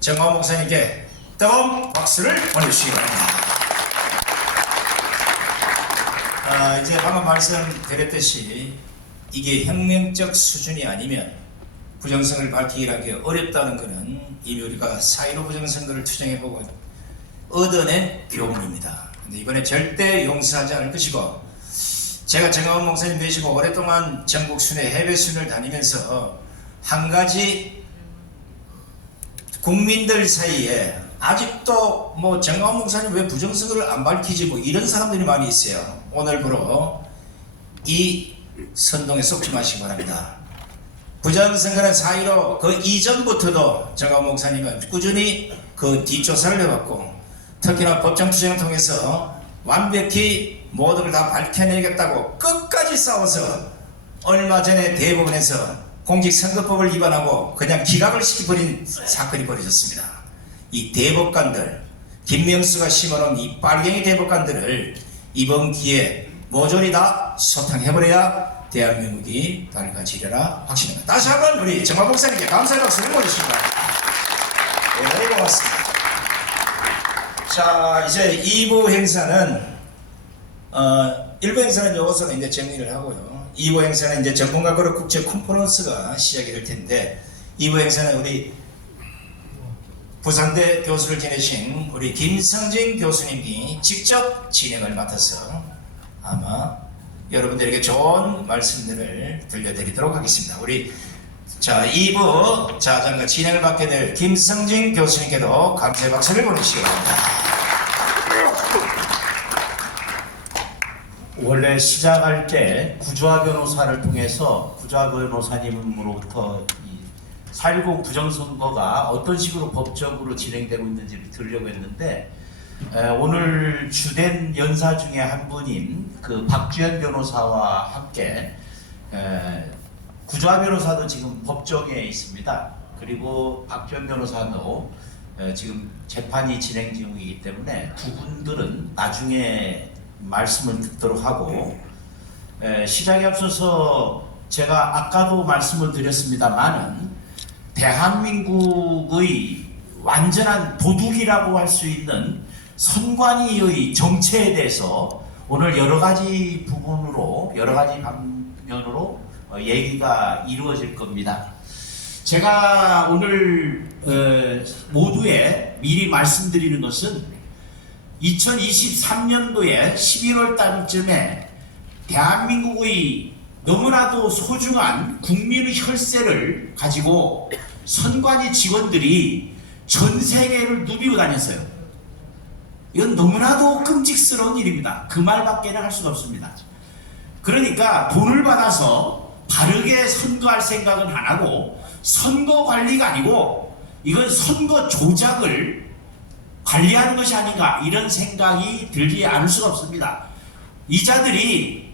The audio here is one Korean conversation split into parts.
정광 목사님께 뜨거운 박수를 보내주시기 바랍니다. 이제 방금 말씀드렸듯이 이게 혁명적 수준이 아니면 부정선거를 밝히기 어렵다는 것은 이미 우리가 4.15 부정선거를 투쟁해보고 얻어낸 교훈입니다. 근데 이번에 절대 용서하지 않을 것이고, 제가 정광 목사님 되시고 오랫동안 전국 순회 해외 순회를 다니면서 한 가지 국민들 사이에 아직도 뭐 정광훈 목사님 왜 부정선거를 안 밝히지 뭐 이런 사람들이 많이 있어요. 오늘부로 이 선동에 속지 마시기 바랍니다. 부정선거는 4.15 그 이전부터도 정광훈 목사님은 꾸준히 그 뒷조사를 해왔고, 특히나 법정투쟁을 통해서 완벽히 모든 걸 다 밝혀내겠다고 끝까지 싸워서 얼마 전에 대법원에서 공직선거법을 위반하고 그냥 기각을 시켜버린 사건이 벌어졌습니다. 이 대법관들, 김명수가 심어놓은 이 빨갱이 대법관들을 이번 기회에 모조리 다 소탕해버려야 대한민국이 밝아지려나 확신합니다. 다시 한번 우리 정광 목사님께 감사의 박수를 보내주십니다. 네, 고맙습니다. 자, 이제 2부 행사는 1부 행사는 여기서 이제 정리를 하고요. 2부 행사는 이제 전문가그룹 국제 컨퍼런스가 시작이 될 텐데, 2부 행사는 우리 부산대 교수를 지내신 우리 김성진 교수님이 직접 진행을 맡아서 아마 여러분들에게 좋은 말씀들을 들려드리도록 하겠습니다. 우리 자 2부 잠깐 진행을 맡게 될 김성진 교수님께도 감사의 박수를 보내시기 바랍니다. 원래 시작할 때 구조화 변호사를 통해서 구조화 변호사님으로부터 4.10 부정선거가 어떤 식으로 법적으로 진행되고 있는지를 들으려고 했는데, 오늘 주된 연사 중에 한 분인 그 박주현 변호사와 함께 구조화 변호사도 지금 법정에 있습니다. 그리고 박주현 변호사도 지금 재판이 진행 중이기 때문에 두 분들은 나중에 말씀을 듣도록 하고, 시작에 앞서서 제가 아까도 말씀을 드렸습니다만은 대한민국의 완전한 도둑이라고 할 수 있는 선관위의 정체에 대해서 오늘 여러 가지 부분으로 여러 가지 방면으로 얘기가 이루어질 겁니다. 제가 오늘 모두에 미리 말씀드리는 것은 2023년도에 11월 달쯤에 대한민국의 너무나도 소중한 국민의 혈세를 가지고 선관위 직원들이 전 세계를 누비고 다녔어요. 이건 너무나도 끔찍스러운 일입니다. 그 말밖에는 할 수가 없습니다. 그러니까 돈을 받아서 바르게 선거할 생각은 안 하고, 선거 관리가 아니고 이건 선거 조작을 관리하는 것이 아닌가, 이런 생각이 들지 않을 수가 없습니다. 이 자들이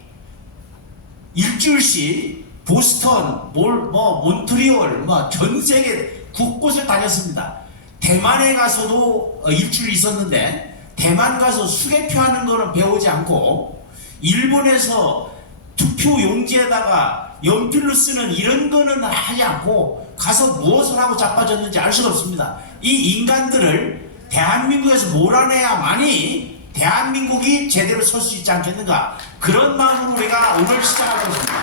일주일씩 보스턴, 몬트리올, 전 세계 곳곳을 다녔습니다. 대만에 가서도 일주일 있었는데, 대만 가서 수개표하는 거는 배우지 않고, 일본에서 투표 용지에다가 연필로 쓰는 이런 거는 하지 않고 가서 무엇을 하고 자빠졌는지 알 수가 없습니다. 이 인간들을 대한민국에서 몰아내야만이 대한민국이 제대로 설 수 있지 않겠는가, 그런 마음으로 우리가 오늘 시작하고 있습니다.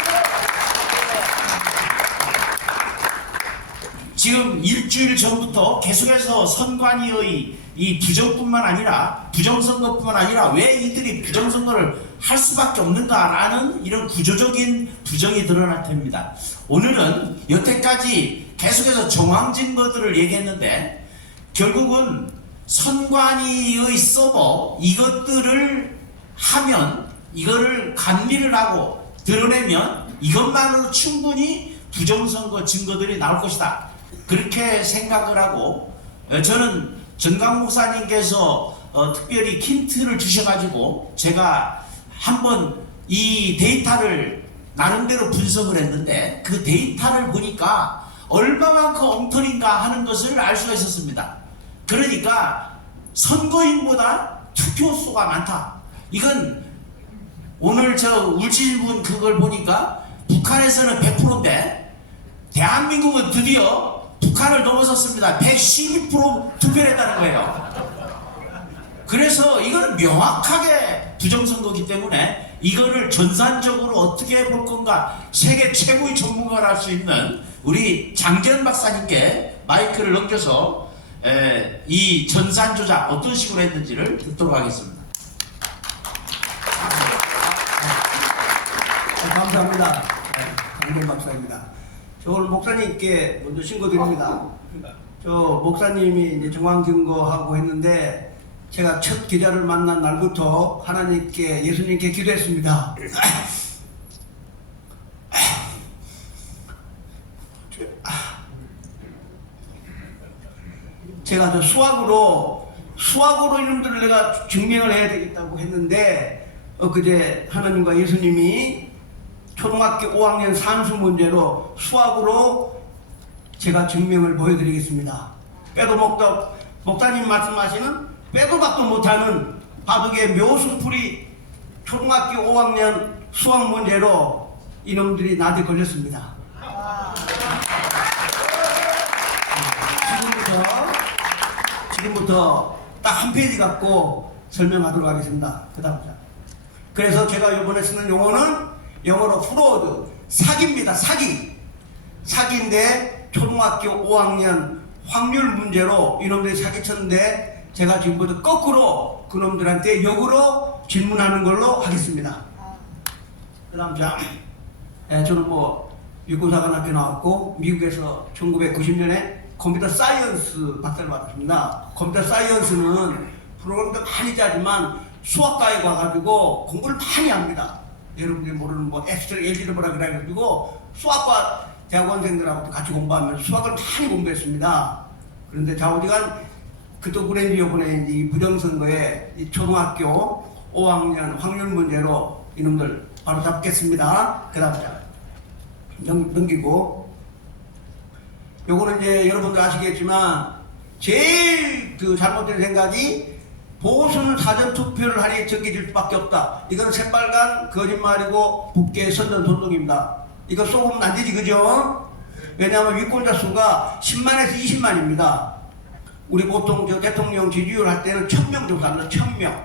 지금 일주일 전부터 계속해서 선관위의 이 부정뿐만 아니라, 부정선거뿐만 아니라 왜 이들이 부정선거를 할 수밖에 없는가라는 이런 구조적인 부정이 드러날 텐입니다. 오늘은 여태까지 계속해서 정황 증거들을 얘기했는데, 결국은 선관위의 서버, 이것들을 하면, 이거를 감리를 하고 드러내면 이것만으로 충분히 부정선거 증거들이 나올 것이다, 그렇게 생각을 하고, 저는 정광 목사님께서 특별히 힌트를 주셔가지고 제가 한번 이 데이터를 나름대로 분석을 했는데, 그 데이터를 보니까 얼마만큼 엉터리인가 하는 것을 알 수가 있었습니다. 그러니까 선거인보다 투표수가 많다. 이건 오늘 저 울진분 그걸 보니까 북한에서는 100%인데 대한민국은 드디어 북한을 넘어섰습니다. 112% 투표를 했다는 거예요. 그래서 이거는 명확하게 부정선거기 때문에 이거를 전산적으로 어떻게 볼 건가 세계 최고의 전문가를 할 수 있는 우리 장재현 박사님께 마이크를 넘겨서 이 전산 조작 어떤 식으로 했는지를 듣도록 하겠습니다. 감사합니다. 장재현 박사입니다. 저 오늘 목사님께 먼저 신고드립니다. 저 목사님이 이제 정황증거하고 했는데 제가 첫 기자를 만난 날부터 하나님께 예수님께 기도했습니다. 제가 저 수학으로 이놈들을 내가 증명을 해야 되겠다고 했는데 엊그제 하나님과 예수님이 초등학교 5학년 산수 문제로 수학으로 제가 증명을 보여드리겠습니다. 빼도 먹도 목사님 말씀하시는 빼도 박도 못하는 바둑의 묘수풀이 초등학교 5학년 수학 문제로 이놈들이 나한테 걸렸습니다. 지금부터 딱 한 페이지 갖고 설명하도록 하겠습니다. 그 다음 장. 그래서 제가 이번에 쓰는 용어는 영어로 프로드, 사기입니다. 사기인데 초등학교 5학년 확률 문제로 이놈들이 사기쳤는데 제가 지금부터 거꾸로 그놈들한테 역으로 질문하는 걸로 하겠습니다. 그 다음 장. 저는 육군사관학교 나왔고 미국에서 1990년에 컴퓨터 사이언스 박사를 받았습니다. 컴퓨터 사이언스는 프로그램도 많이 짜지만 수학과에 가가지고 공부를 많이 합니다. 여러분들이 모르는 엑셀, 엘지브라 그래가지고 수학과 대학원생들하고 같이 공부하면서 수학을 많이 공부했습니다. 그런데 좌우지간 그또 그랜지 이번에 이 부정선거에 이 초등학교 5학년 확률 문제로 이놈들 바로 잡겠습니다. 그 다음 장 넘기고 요거는 이제 여러분들 아시겠지만 제일 그 잘못된 생각이 보수는 사전투표를 하니 적게질 수밖에 없다. 이건 새빨간 거짓말이고 국계 선전소동입니다. 이거 쏘면 안 되지, 그죠? 왜냐하면 유권자 수가 10만에서 20만입니다. 우리 보통 저 대통령 지지율 할 때는 1000명 조사합니다. 1000명.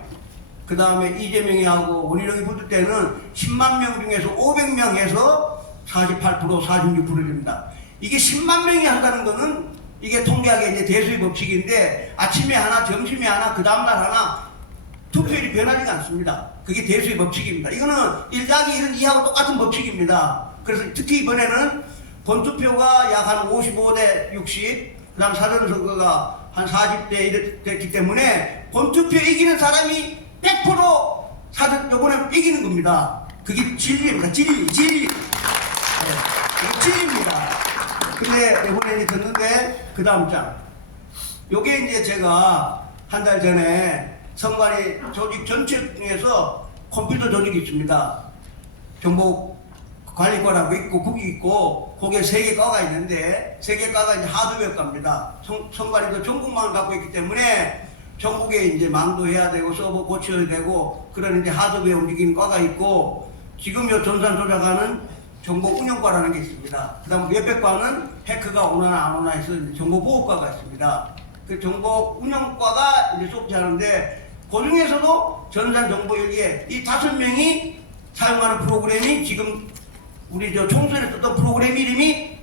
그 다음에 이재명이 하고 원희룡이 붙을 때는 10만 명 중에서 500명 해서 48%, 46%입니다. 이게 10만 명이 한다는 거는 이게 통계학의 이제 대수의 법칙인데 아침에 하나, 점심에 하나, 그 다음날 하나 투표율이 변하지가 않습니다. 그게 대수의 법칙입니다. 이거는 1+1은 2하고 똑같은 법칙입니다. 그래서 특히 이번에는 본투표가 약 한 55대 60, 그 다음 사전선거가 한 40대 이렇게 됐기 때문에 본투표 이기는 사람이 100% 사전 요번에 이기는 겁니다. 그게 진리입니다. 진리. 네, 이게 진리입니다. 근데 이번에 이제 듣는데 그 다음 장. 요게 이제 제가 한 달 전에 선관위 조직 전체 중에서 컴퓨터 조직이 있습니다. 정보관리과라고 있고 국이 있고 거기에 3개 과가 있는데 3개 과가 이제 하드웨어 과입니다. 선관위도 전국망을 갖고 있기 때문에 전국에 이제 망도 해야 되고 서버 고쳐야 되고 그런 이제 하드웨어 움직이는 과가 있고 지금 요 전산 조작하는 정보 운영과라는 게 있습니다. 그 다음 몇백 과는 해커가 오나 안 오나 해서 정보보호과가 있습니다. 그 정보 운영과가 이제 속지하는데 그 중에서도 전산 정보 여기에 이 5명이 사용하는 프로그램이 지금 우리 저 총선에 썼던 프로그램 이름이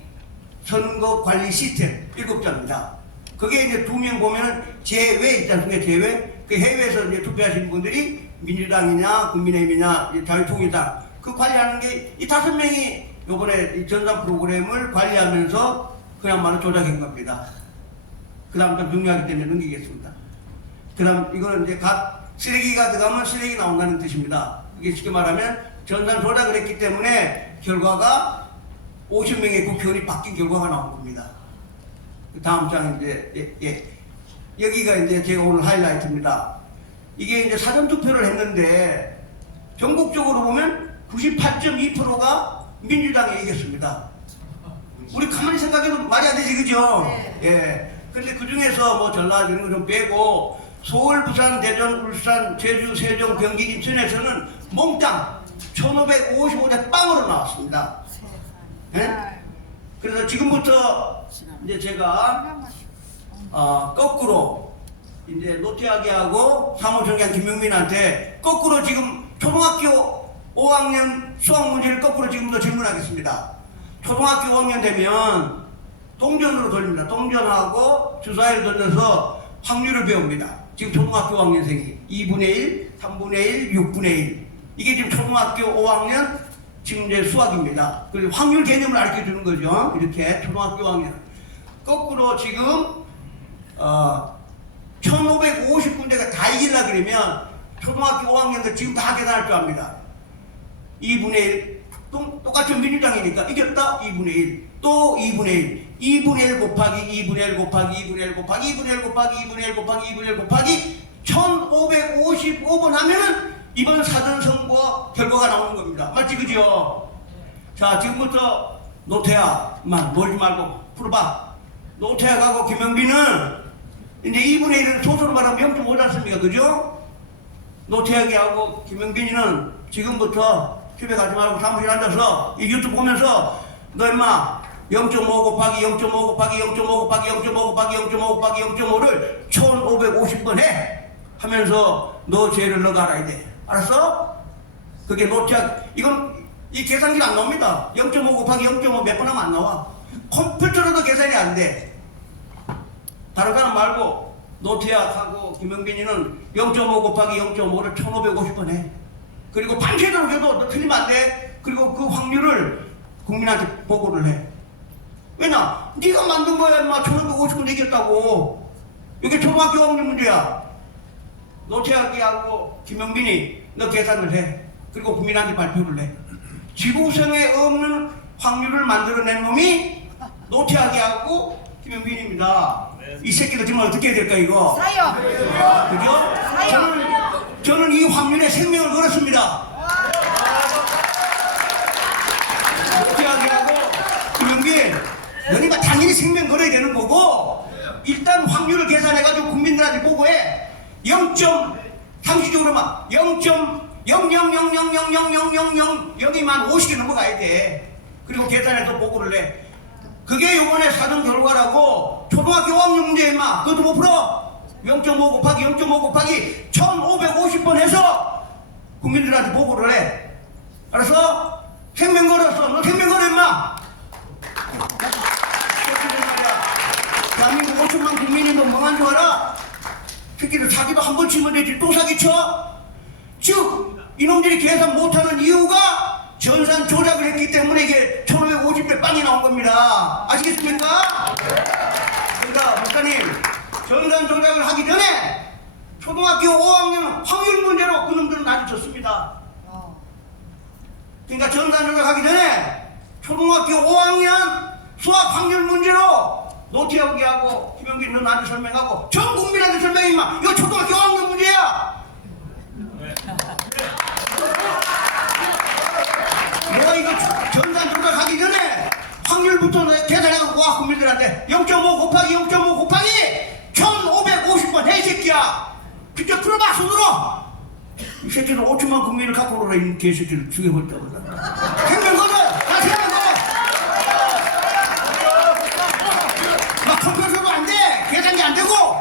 선거 관리 시스템 7자입니다. 그게 이제 2명 보면은 제외 있지 않습니까? 제외. 그 해외에서 이제 투표하신 분들이 민주당이냐, 국민의힘이냐, 자유통일당 그 관리하는 게 이 5명이 요번에 이 전산 프로그램을 관리하면서 그야말로 조작한 겁니다. 그 다음 좀 중요하기 때문에 넘기겠습니다. 그 다음 이거는 이제 쓰레기가 들어가면 쓰레기 나온다는 뜻입니다. 이게 쉽게 말하면 전산 조작을 했기 때문에 결과가 50명의 국회의원이 바뀐 결과가 나온 겁니다. 그 다음 장 이제 여기가 이제 제가 오늘 하이라이트입니다. 이게 이제 사전투표를 했는데 전국적으로 보면 98.2%가 민주당이 이겼습니다. 우리 가만히 생각해도 말이 안 되지, 그죠? 네. 예. 근데 그 중에서 전라도 이런 거 좀 빼고 서울, 부산, 대전, 울산, 제주, 세종, 경기, 인천에서는 몽땅 1555대 빵으로 나왔습니다. 예? 그래서 지금부터 이제 제가 거꾸로 이제 노태하기하고 사무총장 김명민한테 거꾸로 지금 초등학교 5학년 수학 문제를 거꾸로 지금부터 질문하겠습니다. 초등학교 5학년 되면 동전으로 돌립니다. 동전하고 주사위를 던져서 확률을 배웁니다. 지금 초등학교 5학년생이 2분의 1, 3분의 1, 6분의 1 이게 지금 초등학교 5학년 지금 이제 수학입니다. 그리고 확률 개념을 알려 주는 거죠. 이렇게 초등학교 5학년 거꾸로 지금 1550군데가 다 이기려고 그러면 초등학교 5학년들 지금 다 계산할 줄 압니다. 2분의 1 똑같은 민주당이니까 이겼다 2분의 1 또 2분의 1 2분의 1 곱하기 2분의 1 곱하기 2분의 1 곱하기 2분의 1 곱하기 2분의 1 곱하기 2분의 1 곱하기 1555번 하면은 이번 사전선거 결과가 나오는 겁니다. 맞지 그죠? 자 지금부터 노태야만 놀지 말고 풀어봐. 노태야하고 김영빈은 이제 2분의 1을 소수로 말하면 0.5지 않습니까? 그죠? 노태야하고 김영빈이는 지금부터 집에 가지 말고 사무실에 앉아서 이 유튜브 보면서 너 임마 0.5 곱하기 0.5 곱하기 0.5 곱하기 0.5 곱하기 0.5 곱하기 0.5를 1550번 해 하면서 너 죄를 너가 알아야 돼. 알았어? 그게 노태야. 이건 이 계산기가 안 나옵니다. 0.5 곱하기 0.5 몇 번 하면 안 나와. 컴퓨터로도 계산이 안 돼. 다른 사람 말고 노태야하고 김영빈이는 0.5 곱하기 0.5를 1550번 해. 그리고 밤새도록 해도 너 틀리면 안 돼. 그리고 그 확률을 국민한테 보고를 해. 왜냐? 네가 만든 거야 인마. 1550번 이겼다고. 이게 초등학교 5학년 문제야. 노태하기하고 김영빈이 너 계산을 해. 그리고 국민한테 발표를 해. 지구상에 없는 확률을 만들어낸 놈이 노태하기하고 김영빈입니다. 이 새끼들 정말 어떻게 해야 될까 이거? 사요. 그죠? 저는 이 확률에 생명을 걸었습니다. 노태하기하고 김영빈 너희가 당연히 생명 걸어야 되는 거고 일단 확률을 계산해가지고 국민들한테 보고해. 0. 상식적으로만 0.00000000000이만 50개 넘어가야 돼. 그리고 계산해서 보고를 해. 그게 요번에 사전 결과라고. 초등학교 5학년 문제 임마 그것도 못 풀어. 0.5 곱하기 0.5 곱하기 1550번 해서 국민들한테 보고를 해. 알았어? 생명 걸었어. 너 생명 걸어 임마. 대한민국 5천만 국민이 너 멍한 줄 알아? 새끼들 사기도 한 번 치면 되지 또 사기쳐? 즉 이놈들이 계산 못하는 이유가 전산 조작을 했기 때문에 이게 1550배 빵이 나온 겁니다. 아시겠습니까? 그러니까 목사님 전산 조작을 하기 전에 초등학교 5학년 확률 문제로 그놈들은 아주 좋습니다. 그러니까 전산 조작하기 전에 초등학교 5학년 수학 확률 문제로 노태하기하고 김영빈 너 나한테 설명하고 전 국민한테 설명해 임마. 이거 초등학교 5학년 문제야. 내가 이거 전산 조작하기 전에 확률부터 계산해갖고 와 국민들한테 0.5 곱하기 0.5 곱하기 1550번 해 이 새끼야. 직접 풀어봐 손으로. 이 새끼들 5천만 국민을 갖고 오라 이 개새끼를 죽여버렸다고. 생명 거둬. 다 생명 거둬. 막 컴퓨터도 안 돼. 계산이 안 되고.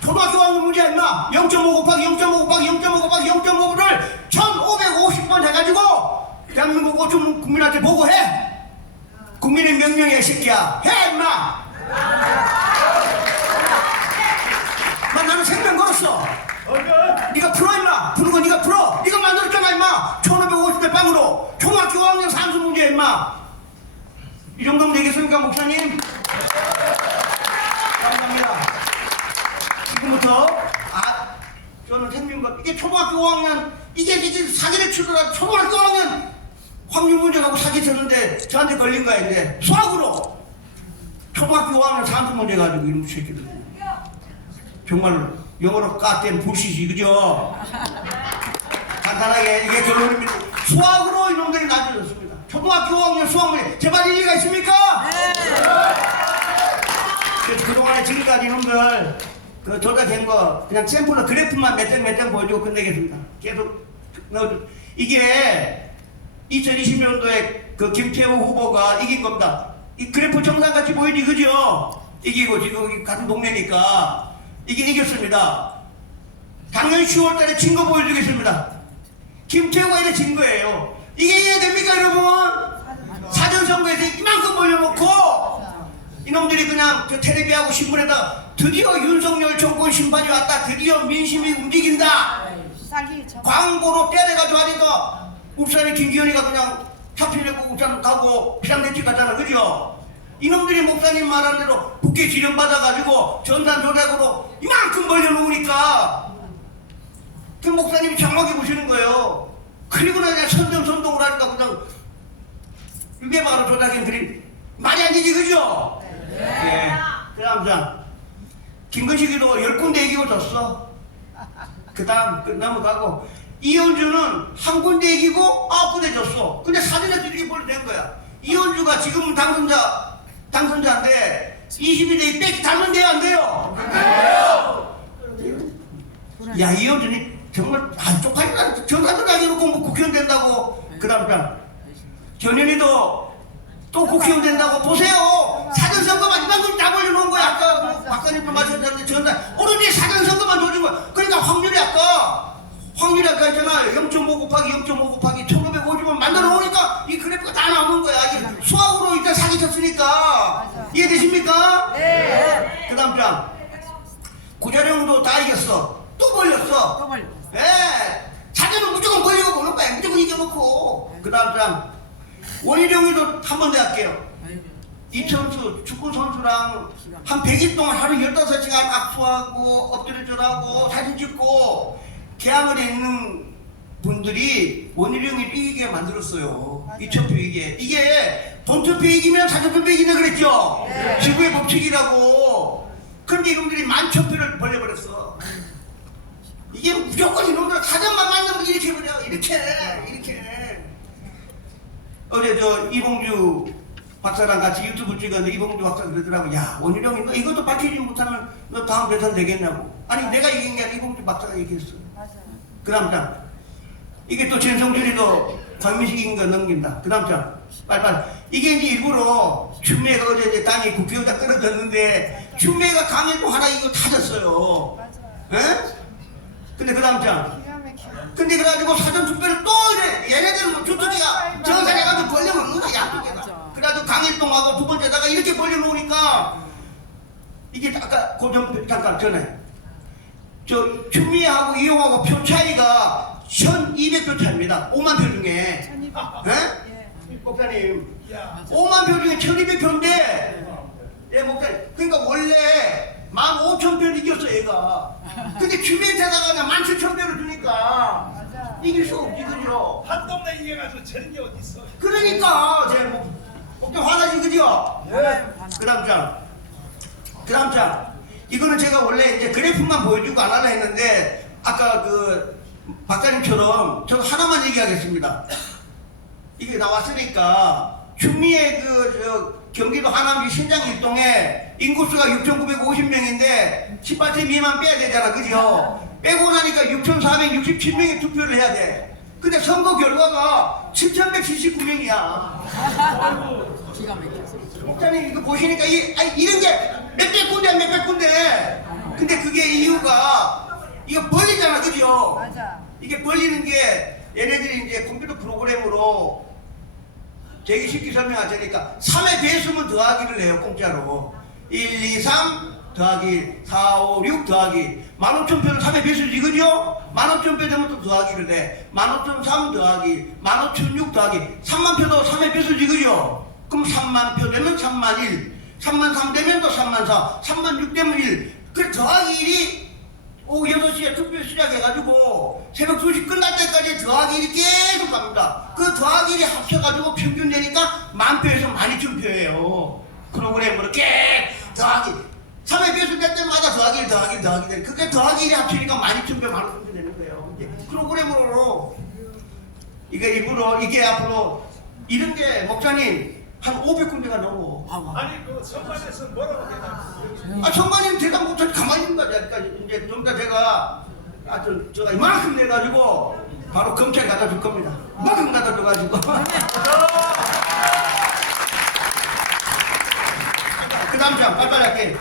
초등학교 학년 문제야 임마. 0.5 곱하기 0.5 곱하기 0.5 곱하기 0.5를 1550번 해가지고 대한민국 5천 국민한테 보고해. 국민의 명령이야 이 새끼야. 해 임마. 나는 생명 걸었어. 네가 풀어 임마. 푸는 거 네가 풀어. 네가 만들었잖아 임마. 1550대 빵으로 초등학교 5학년 산수 문제야 임마. 이 정도면 되겠습니까 목사님? 감사합니다. 지금부터 저는 생명과 이게 초등학교 5학년 이게 사기를 치더라. 초등학교 5학년 확률 문제 갖고 사기 쳤는데 저한테 걸린 거야 이제 수학으로 초등학교 5학년 산수 문제 가지고 이런 새끼들 정말 영어로 까땐 불시지 그죠? 간단하게 이게 결론입니다. 수학으로 이놈들이 낮아졌습니다. 초등학교 5학년 수학 문제 제발 일리가 있습니까? 그래서 그동안에 지금까지 이놈들 그 조작한 거 그냥 샘플로 그래프만 몇 장 보여주고 끝내겠습니다. 계속 이게 2020년도에 그 김태우 후보가 이긴 겁니다. 이 그래프 정상같이 보이지, 그죠? 이기고 지금 같은 동네니까 이게 이겼습니다. 작년 10월달에 진 거 보여주겠습니다. 김태우가 이래 진 거예요. 이게 이해가 됩니까, 여러분? 사전선거에서 이만큼 벌려놓고 이놈들이 그냥 저 텔레비하고 신문에다 드디어 윤석열 정권 심판이 왔다. 드디어 민심이 움직인다. 광고로 때려가지고 하니까 울산의 김기현이가 그냥 사필내고 울산 가고 비상대책 갔잖아, 그죠? 이놈들이 목사님 말한 대로 국회 지령 받아가지고 전산 조작으로 이만큼 벌려놓으니까 그 목사님이 장막에 보시는 거예요. 그리고 나 그냥 선동을 하니까 그냥 유괴마로 조작인 그림 말이 안 되지, 그죠? 예. 그 다음 김근식이도 10군데 이기고 졌어. 그 다음 넘어가고 이현주는 한 군데 이기고 9군데 졌어. 근데 사전에서 이렇게 벌어낸 거야. 이현주가 지금 당선자인데 22대 빽 당선돼요, 안 돼요? 야, 이현주는 정말 쪽팔리다. 정상도 해놓고 뭐 국회의원 된다고. 그 다음 전현희도 또 국회의원 된다고. 보세요. 사전선거만 이만큼 다 벌려놓은 거야. 아까 박사님도 말씀하셨는데 전산 오로지 사전선거만 조준 거야. 그러니까 확률이 아까 있잖아. 0.5 곱하기 0.5 곱하기 1550원 만들어 놓으니까 이 그래프가 다 나오는 거야. 이게 수학으로 일단 사기쳤으니까. 이해되십니까? 네. 그 다음 구자룡도 다 이겼어. 또 벌렸어. 예. 자전은 무조건 벌리고 보는 거야. 무조건 이겨놓고. 그 다음 원희룡이도 한 번 더 할게요. 이천수 축구 선수랑 한 100일 동안 하루 15시간 악수하고 엎드려절하고 사진 찍고 개항을 있는 분들이 원희룡이 이기게 만들었어요. 이천표 이게 본투표 이기면 사전투표 이기네 그랬죠? 네. 지구의 법칙이라고. 그런데 이놈들이 11,000표를 벌려버렸어. 이게 무조건 이놈들 사전만 만나면 이렇게 버려. 이렇게. 어제 이봉주 박사랑 같이 유튜브 찍었는데 이봉주 박사가 그러더라고. 야, 원희룡이 너 이것도 밝히지 못하면 너 다음 대선 되겠냐고. 아니 내가 얘기한 게 아니라 이봉주 박사가 얘기했어. 그 다음 이게 또 전성준이도 박민식 이긴 거 넘긴다. 그 다음 빨리빨리. 이게 이제 일부러 춘매가 어제 이제 땅이 국회의원 떨어졌는데 춘매가 강해도 하나 이거 타졌어요. 예? 근데 그 다음 근데 그래가지고 사전투표를 또 이래 얘네들은 뭐 주특기가 정산해가지고 벌려놓는 거야, 양쪽에다. 그래가지고 강일동하고 두 번째다가 이렇게 벌려놓으니까 이게 아까 잠깐 전에 추미애하고 이용하고 표 차이가 1200표 차입니다. 5만 표 중에. 1200. 예? 목사님 5만 표 중에 1200표인데 예, 목사님. 그러니까 원래 15,000표를 이겼어 얘가. 근데 추미애한테다가 그냥 17,000표를 주니까 이길 수 없지, 그죠? 한 동네 이겨가지고 저런 게 어딨어. 그러니까 제 목표 화나지, 그죠? 그 다음 이거는 제가 원래 이제 그래프만 보여주고 안 하려 했는데 아까 그 박사님처럼 저 하나만 얘기하겠습니다. 이게 나왔으니까 추미애 경기도 하남시 신장 일동에 인구수가 6,950명인데 18세 미만 빼야 되잖아, 그죠? 빼고 나니까 6,467명이 투표를 해야 돼. 근데 선거 결과가 7,179명이야. 기가 막혔어. 목사님 이거 보시니까 이런 게 몇백 군데. 근데 그게 이유가 이거 벌리잖아, 그죠? 맞아. 이게 벌리는 게 얘네들이 이제 컴퓨터 프로그램으로 되게 쉽게 설명하자니까 3의 배수면 더하기를 해요, 공짜로. 1, 2, 3 더하기 4, 5, 6 더하기 15,000표는 3의 배수지, 그죠? 15,000표 되면 또 더하기를 해. 15,003 더하기 15,006 더하기 3만 표도 3의 배수지, 그죠? 그럼 3만 표 되면 3만 1, 3만 3 되면 또 3만 4, 3만 6 되면 1. 그 더하기 1이 오후 6시에 투표 시작해가지고 새벽 2시 끝날 때까지 더하기 1이 계속 갑니다. 그 더하기 1이 합쳐가지고 평균 되니까 10,000표에서 12,000표예요. 프로그램으로 더하기 3회 배수 될 때마다 더하기 되는. 그게 더하기 1이 합치니까 12,000표 15,000표 되는 거예요. 이제 프로그램으로 이게 일부러 이게 앞으로 이런 게 목사님 한 500군데가 넘어. 아니 그 선관에서 뭐라고 대답? 선관님 대답 못하지 가만히 있는 거야. 그러니까 이제 좀 더 제가 제가 이만큼 내가지고 바로 검찰에 갖다 줄 겁니다. 이만큼 갖다 줘가지고. 다음 장 빨리빨리 할게.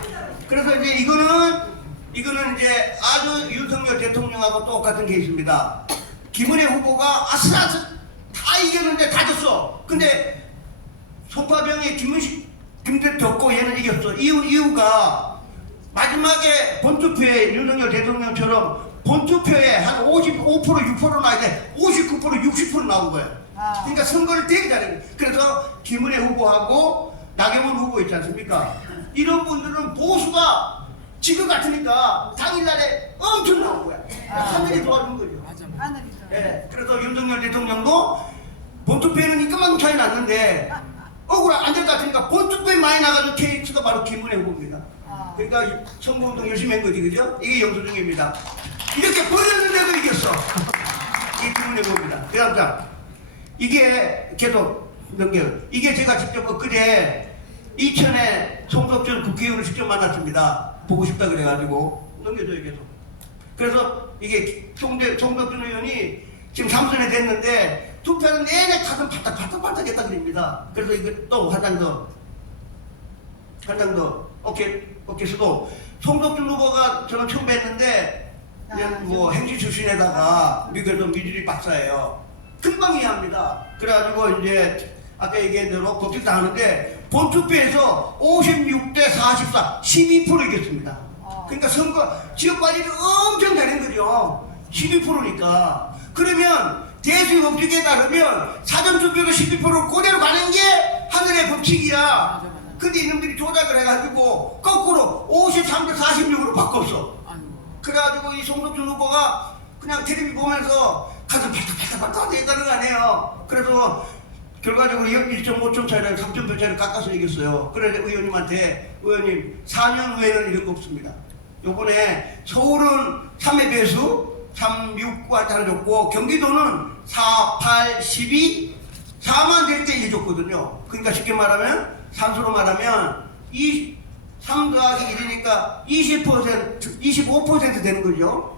그래서 이제 이거는 이제 아주 윤석열 대통령하고 똑같은 케이스입니다. 김은혜 후보가 아슬아슬 다 이겼는데 다 졌어. 근데 송파병에 김대 졌고 얘는 이겼어. 이유가 마지막에 본투표에 윤석열 대통령처럼 본투표에 한 55% 6% 나야 돼. 59% 60% 나온 거야. 그러니까 선거를 되게 잘해. 그래서 김은혜 후보하고 나경원 후보 있지 않습니까? 이런 분들은 보수가 지금 같으니까 당일날에 엄청 나온 거야. 하늘이 도와준 거죠. 하늘이죠. 예, 그래서 윤석열 대통령도 본투표에는 이만큼 차이 났는데 억울한 안될 것 같으니까 본투표에 많이 나가는 케이스가 바로 김은혜 후보입니다. 그러니까 선거운동 열심히 한 거지, 그죠? 이게 영수증입니다. 이렇게 보였는데도 이겼어. 이게 김은혜 후보입니다. 그 다음 장. 이게 계속 넘겨요. 이게 제가 직접 그제 이천에 송석준 국회의원을 직접 만났습니다. 보고 싶다 그래가지고 넘겨줘요 계속. 그래서 이게 송석준 의원이 지금 3선에 됐는데 투표하는 내내 가슴 바닥바닥 했다 그럽니다. 그래서 이거 또 한 장 더 어깨 수도 송석준 후보가 저는 처음 뵀는데 그냥 뭐 행시 출신에다가 미국에서 미주리 박사예요. 금방 이해합니다. 그래가지고 이제 아까 얘기한 대로 법칙다 하는데 본투표에서 56대 44 12% 이겼습니다. 그러니까 선거 지역 관리를 엄청 잘한 거죠. 12%니까. 그러면 대수의 법칙에 따르면 사전투표도 12%를 그대로 가는 게 하늘의 법칙이야. 근데 이놈들이 조작을 해가지고 거꾸로 53대 46으로 바꿨어. 그래가지고 이 송석준 후보가 그냥 텔레비 보면서 가슴 바닥바닥 했다는 거 아니에요. 그래서 결과적으로 1.5점 차이를 3점표 차이를 깎아서 이겼어요. 그래서 의원님한테 의원님 4년 후에는 이런 거 없습니다. 요번에 서울은 3회 배수 3, 6, 9할 잘해줬고 경기도는 4, 8, 12 4만 될 때 해줬거든요. 그러니까 쉽게 말하면 산수로 말하면 3 더하기 1이니까 25% 되는 거죠.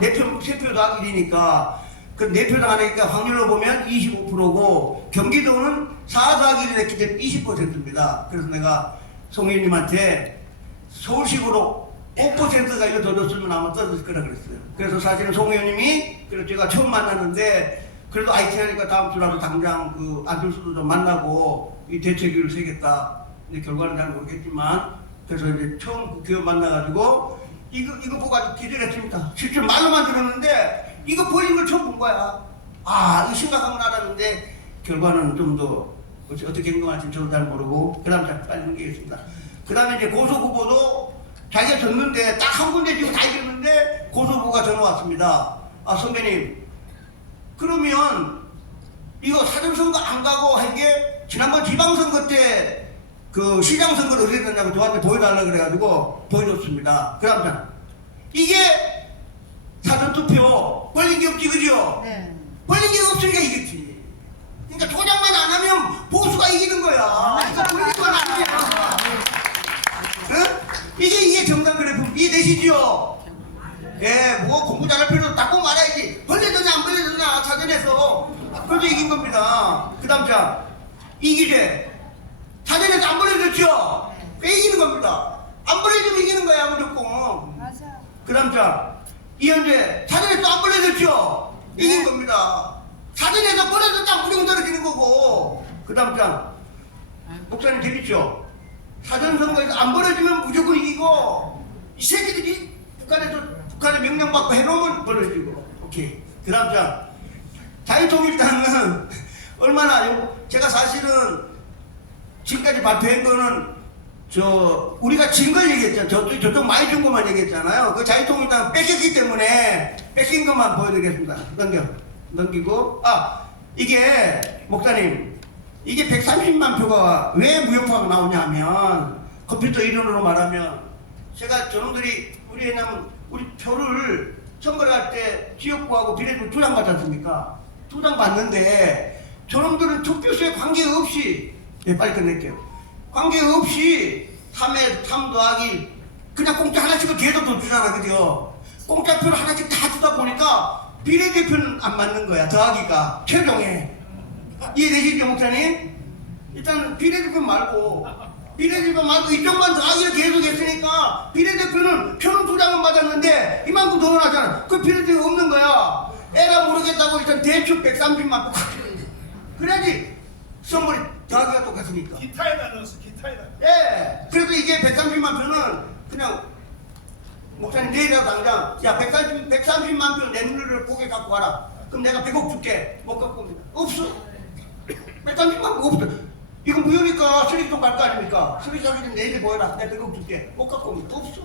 3표 더하기 1이니까 그 4표 당하니까 확률로 보면 25%고 경기도는 4 더하기 1을 했기 때문에 20%입니다. 그래서 내가 송 의원님한테 서울식으로 5%가 이거 더 줬으면 아마 떨어질 거라 그랬어요. 그래서 사실은 송 의원님이 그래서 제가 처음 만났는데 그래도 IT 하니까 다음 주라도 당장 그 안철수도 좀 만나고 이 대책위를 세겠다. 근데 결과는 잘 모르겠지만 그래서 이제 처음 국회의원 만나가지고 이거 보고 아주 기대를 했습니다. 실제 말로만 들었는데 이거 보이는 걸 처음 본 거야. 아, 이거 심각한 건 알았는데 결과는 좀 더 어떻게 행동할지 저도 잘 모르고 그 다음 빨리 넘기겠습니다. 그 다음에 이제 고소 후보도 자기가 졌는데 딱 한 군데 지금 다 이겼는데 고소 후보가 전화 왔습니다. 아, 선배님 그러면 이거 사전선거 안 가고 한 게 지난번 지방선거 때 그 시장선거를 어떻게 됐냐고 저한테 보여달라고 그래가지고 보여줬습니다. 그 다음 이게 사전투표 벌린 게 없지, 그죠? 네. 벌린 게 없으니까 이겼지. 그러니까 조작만 안 하면 보수가 이기는 거야. 이거 벌린 건 아니야. 응? 이게 정당 그래프 이해되시죠? 예, 뭐 공부 잘할 필요도 닦고 말아야지. 벌려졌냐 안 벌려졌냐 사전에서 그래서 이긴 겁니다. 그 다음 자 이기재 사전에서 안 벌려졌죠? 이기는 겁니다. 안 벌려주면 이기는 거야 무조건. 맞아. 그 다음 자 이현재 사전에서 안 벌려졌죠? 이긴 겁니다. 사전에서 벌려졌다 무조건 떨어지는 거고. 그 다음 자 목사님 재밌죠? 사전선거에서 안 벌어지면 무조건 이기고 이 새끼들이 북한의 명령받고 해놓으면 벌어지고. 오케이. 그 다음 자 자유통일당은 얼마나 제가 사실은 지금까지 발표한 거는 우리가 진 걸 얘기했잖아요. 저쪽 많이 준 것만 얘기했잖아요. 그 자유통일당 뺏겼기 때문에 뺏긴 것만 보여드리겠습니다. 넘기고 이게 목사님 이게 130만 표가 왜 무효표가 나오냐 하면 컴퓨터 이론으로 말하면 제가 저놈들이 우리 표를 선거를 할 때 지역구하고 비례구 2장 받지 않습니까? 2장 받는데 저놈들은 투표수에 관계없이 빨리 끝낼게요. 관계없이 3에 3 더하기 그냥 공짜 하나씩을 뒤에도 더 주잖아, 그죠? 공짜표를 하나씩 다 주다 보니까 비례대표는 안 맞는 거야. 더하기가 최종에 이해되시죠 목사님? 일단 비례대표 말고 비례대표 말고 이쪽만 더하기를 계속 했으니까 비례대표는 표는 2장은 맞았는데 이만큼 더 나잖아. 그 비례대표 없는 거야. 애가 모르겠다고 일단 대충 130만 그래야지 선물이 더하기가 똑같으니까. 기타에다 넣었어. 기타에다. 예. 그래서 이게 130만 표는 그냥 목사님 내일이라도 당장 야 130만 표 내 눈을 고개 갖고 와라. 그럼 내가 100억 줄게. 못 갖고 옵니다. 없어. 130만 표 없어. 이거 무효니까 수리도 갈 거 아닙니까? 수리도 하기 전에 내일 보여라. 내가 100억 줄게. 못 갖고 옵니다. 없어.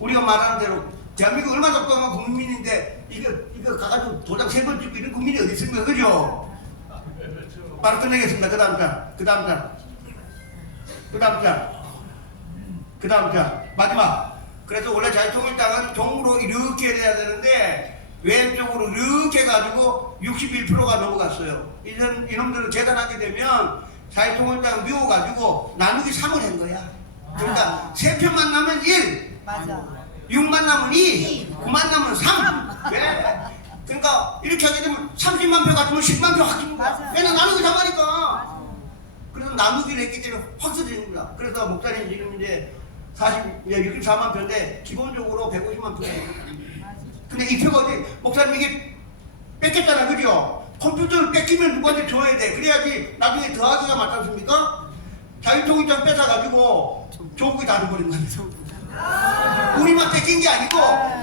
우리가 말하는 대로 대한민국 얼마나 똑똑한 국민인데 이거 가가지고 도장 3번 찍고 이런 국민이 어디 있습니까? 그죠? 바로 끝내겠습니다. 그 다음 장 마지막. 그래서 원래 자유통일당은 종으로 이렇게 돼야 되는데 왼쪽으로 이렇게 해가지고 61%가 넘어갔어요. 이놈들을 재단하게 되면 자유통일당 미워가지고 나누기 3을 한 거야. 그러니까 3표만 나면 1, 맞아. 6만 나면 2, 9만 나면 3. 왜? 그러니까 이렇게 하게 되면 30만 표 같으면 10만 표 확 주는 거야. 맞아. 왜냐면 나누기 3하니까. 그래서 나누기를 했기 때문에 확실해진 겁니다. 그래서 목사님 지금 이제 64만 표인데 기본적으로 150만 표가 근데 이 표가 어디 목사님 이게 뺏겼잖아. 그죠? 컴퓨터를 뺏기면 누구한테 줘야 돼. 그래야지 나중에 더하기가 맞지 않습니까? 자유통일당 뺏어가지고 조국이 다 줘버린 겁니다. 우리만 뺏긴 게 아니고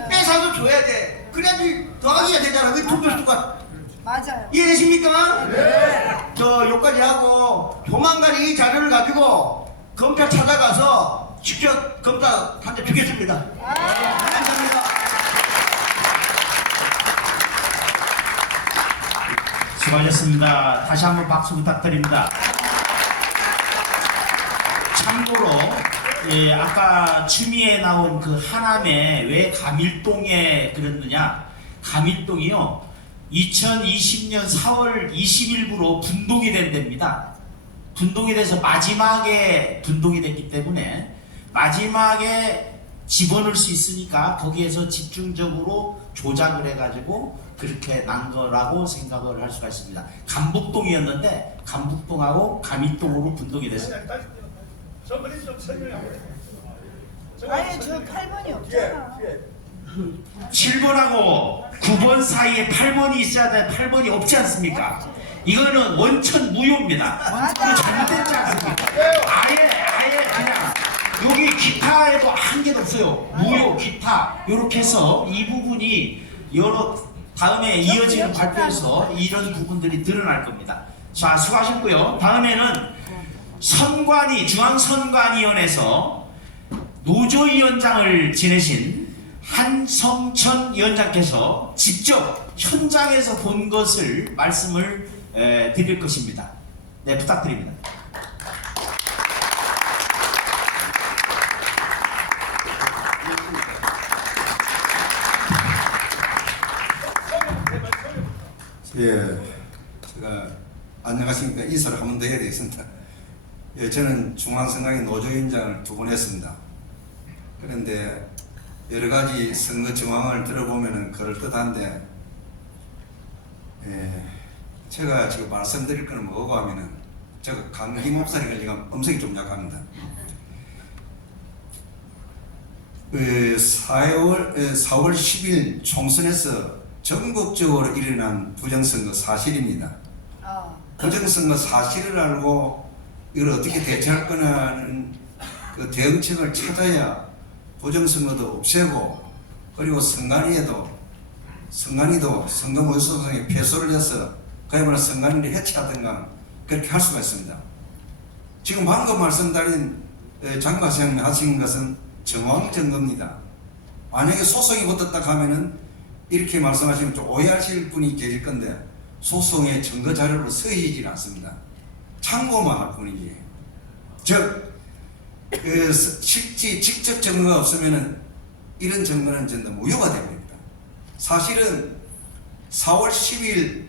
뺏어서 줘야 돼. 그래야지 더하기가 되잖아. 그 투표수가. 맞아요. 이해되십니까? 네. 저 여기까지 하고 조만간 이 자료를 가지고 검찰 찾아가서 직접 검사한테 주겠습니다. 감사합니다. 수고하셨습니다. 다시 한번 박수 부탁드립니다. 참고로 아까 추미애 나온 그 하남에 왜 가밀동에 그랬느냐? 가밀동이요 2020년 4월 20일부로 분동이 된 데입니다. 분동이 돼서 마지막에 분동이 됐기 때문에 마지막에 집어넣을 수 있으니까 거기에서 집중적으로 조작을 해가지고 그렇게 난 거라고 생각을 할 수가 있습니다. 감북동이었는데 감북동하고 가밀동으로 분동이 됐습니다. 저번에 좀 설명하고. 아니 저 8번이 없잖아. 7번하고 9번 사이에 8번이 있어야 돼. 8번이 없지 않습니까? 이거는 원천 무효입니다. 이거 잘못됐지 않습니까? 아예 그냥 여기 기타에도 한 개도 없어요. 무효, 기타 이렇게 해서 이 부분이 여러 다음에 이어지는 발표에서 이런 부분들이 드러날 겁니다. 자, 수고하셨고요. 다음에는 선관위 중앙선관위원회에서 노조위원장을 지내신 한성천 위원장께서 직접 현장에서 본 것을 말씀을 드릴 것입니다. 네, 부탁드립니다. 예, 제가 안녕하십니까. 인사를 한 번 더 해야 되겠습니다. 예, 저는 중앙선관위 노조위원장을 2번 했습니다. 그런데 여러 가지 선거 정황을 들어보면은 그럴듯한데, 제가 지금 말씀드릴 거는 뭐고 하면은 제가 감기 몸살이 걸리가 음성이 좀 약합니다. 4월 10일 총선에서 전국적으로 일어난 부정선거 사실입니다. 부정선거 사실을 알고 이걸 어떻게 대처할 거냐는 그 대응책을 찾아야 부정선거도 없애고, 그리고 선관위도 선거무효소송에 패소를 해서 그야말로 선관위를 해체하든가 그렇게 할 수가 있습니다. 지금 방금 말씀드린 장과장님 하신 것은 정황증거입니다. 만약에 소송이 붙었다 하면은 이렇게 말씀하시면 좀 오해하실 분이 계실 건데, 소송의 증거 자료로 서이질 않습니다. 참고만 할 뿐이지. 즉, 실제 직접 증거가 없으면은 이런 증거는 전부 무효가 됩니다. 사실은 4월 10일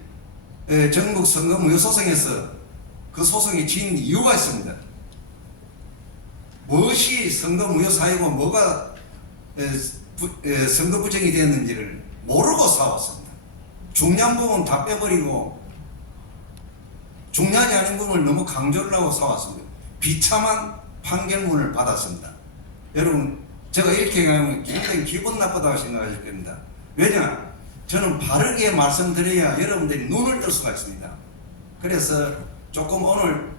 전국 선거 무효 소송에서 그 소송이 진 이유가 있습니다. 무엇이 선거 무효 사유고 뭐가 선거 부정이 되었는지를 모르고 싸웠습니다. 중요한 부분 다 빼버리고 중요하지 않은 부분을 너무 강조를 하고 싸웠습니다. 비참한 판결문을 받았습니다. 여러분, 제가 이렇게 가면 굉장히 기분 나쁘다고 생각하실 겁니다. 왜냐? 저는 바르게 말씀드려야 여러분들이 눈을 뜰 수가 있습니다. 그래서 조금 오늘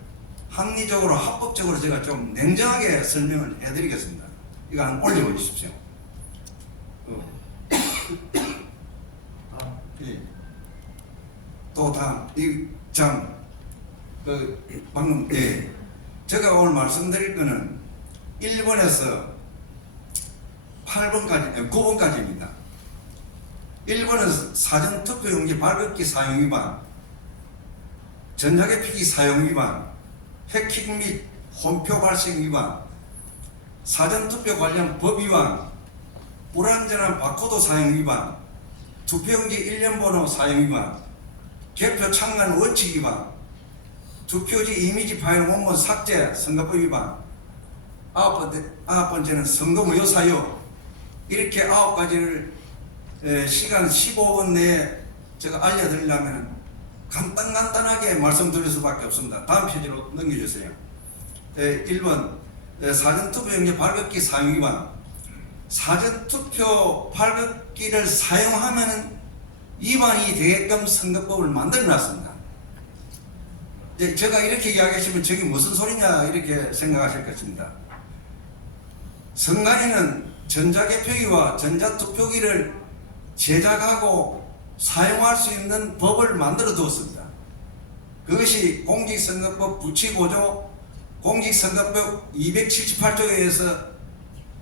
합리적으로 합법적으로 제가 좀 냉정하게 설명을 해드리겠습니다. 이거 한번 올려보십시오. 예. 또 다음 방금 제가 오늘 말씀드릴 거는 1번에서 8번까지 9번까지입니다. 1번은 사전투표용지 발급기 사용 위반, 전자개표기 사용 위반, 해킹 및 혼표 발생 위반, 사전투표 관련 법 위반, 불완전한 바코드 사용 위반, 투표용지 1년 번호 사용 위반, 개표 창간 원칙 위반, 투표지 이미지 파일 원본 삭제 선거법 위반, 아홉 번째는 선거 무효 사유. 이렇게 9가지를 시간 15분 내에 제가 알려드리려면 간단하게 말씀드릴 수밖에 없습니다. 다음 페이지로 넘겨주세요. 1번 사전투표용지 발급기 사용 위반. 사전투표 발급기를 사용하면 위반이 되게끔 선거법을 만들어놨습니다. 제가 이렇게 이야기하시면 저게 무슨 소리냐 이렇게 생각하실 것입니다. 선관위는 전자개표기와 전자투표기를 제작하고 사용할 수 있는 법을 만들어 두었습니다. 그것이 공직선거법 부치고조 공직선거법 278조에 의해서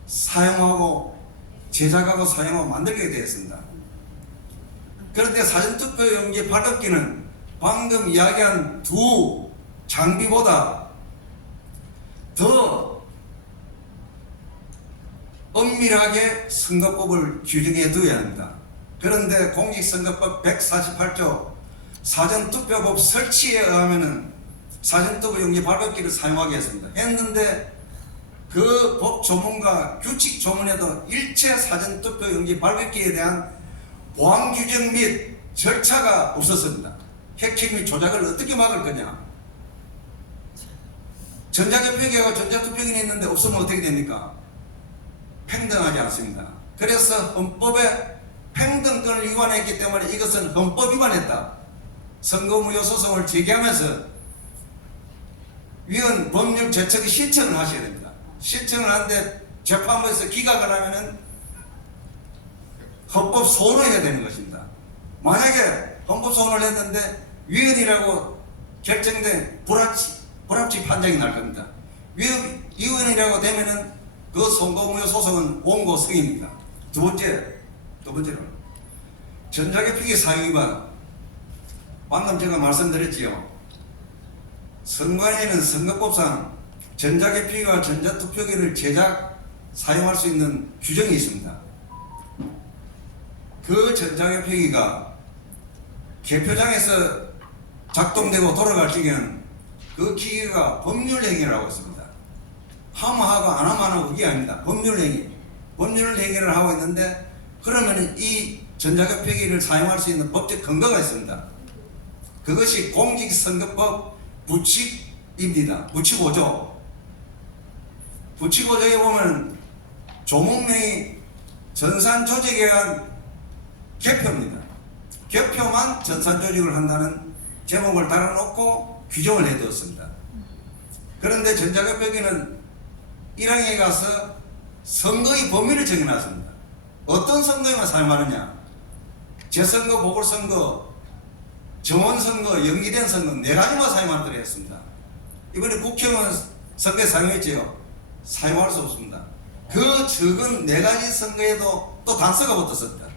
사용하고 제작하고 사용하고 만들게 되었습니다. 그런데 사전투표용지 발급기는 방금 이야기한 두 장비보다 더 엄밀하게 선거법을 규정해 두어야 합니다. 그런데 공직선거법 148조 사전투표법 설치에 의하면은 사전투표용지 발급기를 사용하게 했습니다. 했는데 그 법 조문과 규칙 조문에도 일체 사전투표용지 발급기에 대한 보안 규정 및 절차가 없었습니다. 해킹 및 조작을 어떻게 막을 거냐? 전자개표기하고 전자투표기는 있는데 없으면 어떻게 됩니까? 평등하지 않습니다. 그래서 헌법에 평등권을 위반했기 때문에 이것은 헌법 위반했다. 선거무효 소송을 제기하면서 위헌 법률 제척 신청을 하셔야 됩니다. 신청을 하는데 재판부에서 기각을 하면은 헌법 소원을 해야 되는 것입니다. 만약에 헌법 소원을 했는데 위헌이라고 결정된 불합치 판정이 날 겁니다. 위헌이라고 되면은 그 선거무효 소송은 원고성입니다. 두 번째로 전자개표기 사용 위반. 방금 제가 말씀드렸지요. 선관위는 선거법상 전자개표기와 전자투표기를 제작, 사용할 수 있는 규정이 있습니다. 그 전자개표기가 개표장에서 작동되고 돌아갈 적에는 그 기계가 법률행위라고 했습니다. 하면 하고 안 하면 안 하고 그게 아닙니다. 법률행위를 하고 있는데 그러면 이 전자개표기를 사용할 수 있는 법적 근거가 있습니다. 그것이 공직선거법 부칙입니다. 부칙5조. 부칙5조에 보면 조목명이 전산조직에 의한 개표입니다. 개표만 전산조직을 한다는 제목을 달아놓고 규정을 해두었습니다. 그런데 전자개표기는 1항에 가서 선거의 범위를 정해놨습니다. 어떤 선거에만 사용하느냐? 재선거, 보궐선거, 정원선거, 연기된 선거 4가지만 사용하도록 했습니다. 이번에 국회의원 선거에 사용했지요. 사용할 수 없습니다. 그 적은 4가지 선거에도 또 단서가 붙었습니다.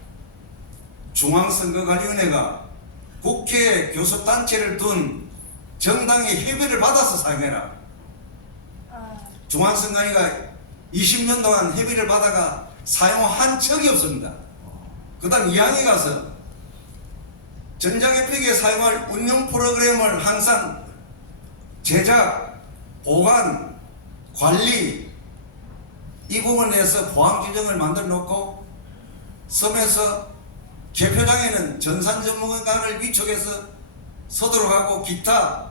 중앙선거관리위원회가 국회 교섭단체를 둔 정당의 협의를 받아서 사용해라. 중앙선관위가 20년 동안 협의를 받아가 사용한 적이 없습니다. 그 다음 2항에 가서 전자개표기에 사용할 운영 프로그램을 항상 제작, 보관, 관리 이 부분에서 보안 규정을 만들어 놓고 섬에서 개표장에는 전산 전문가를 위촉해서 서도록 하고 기타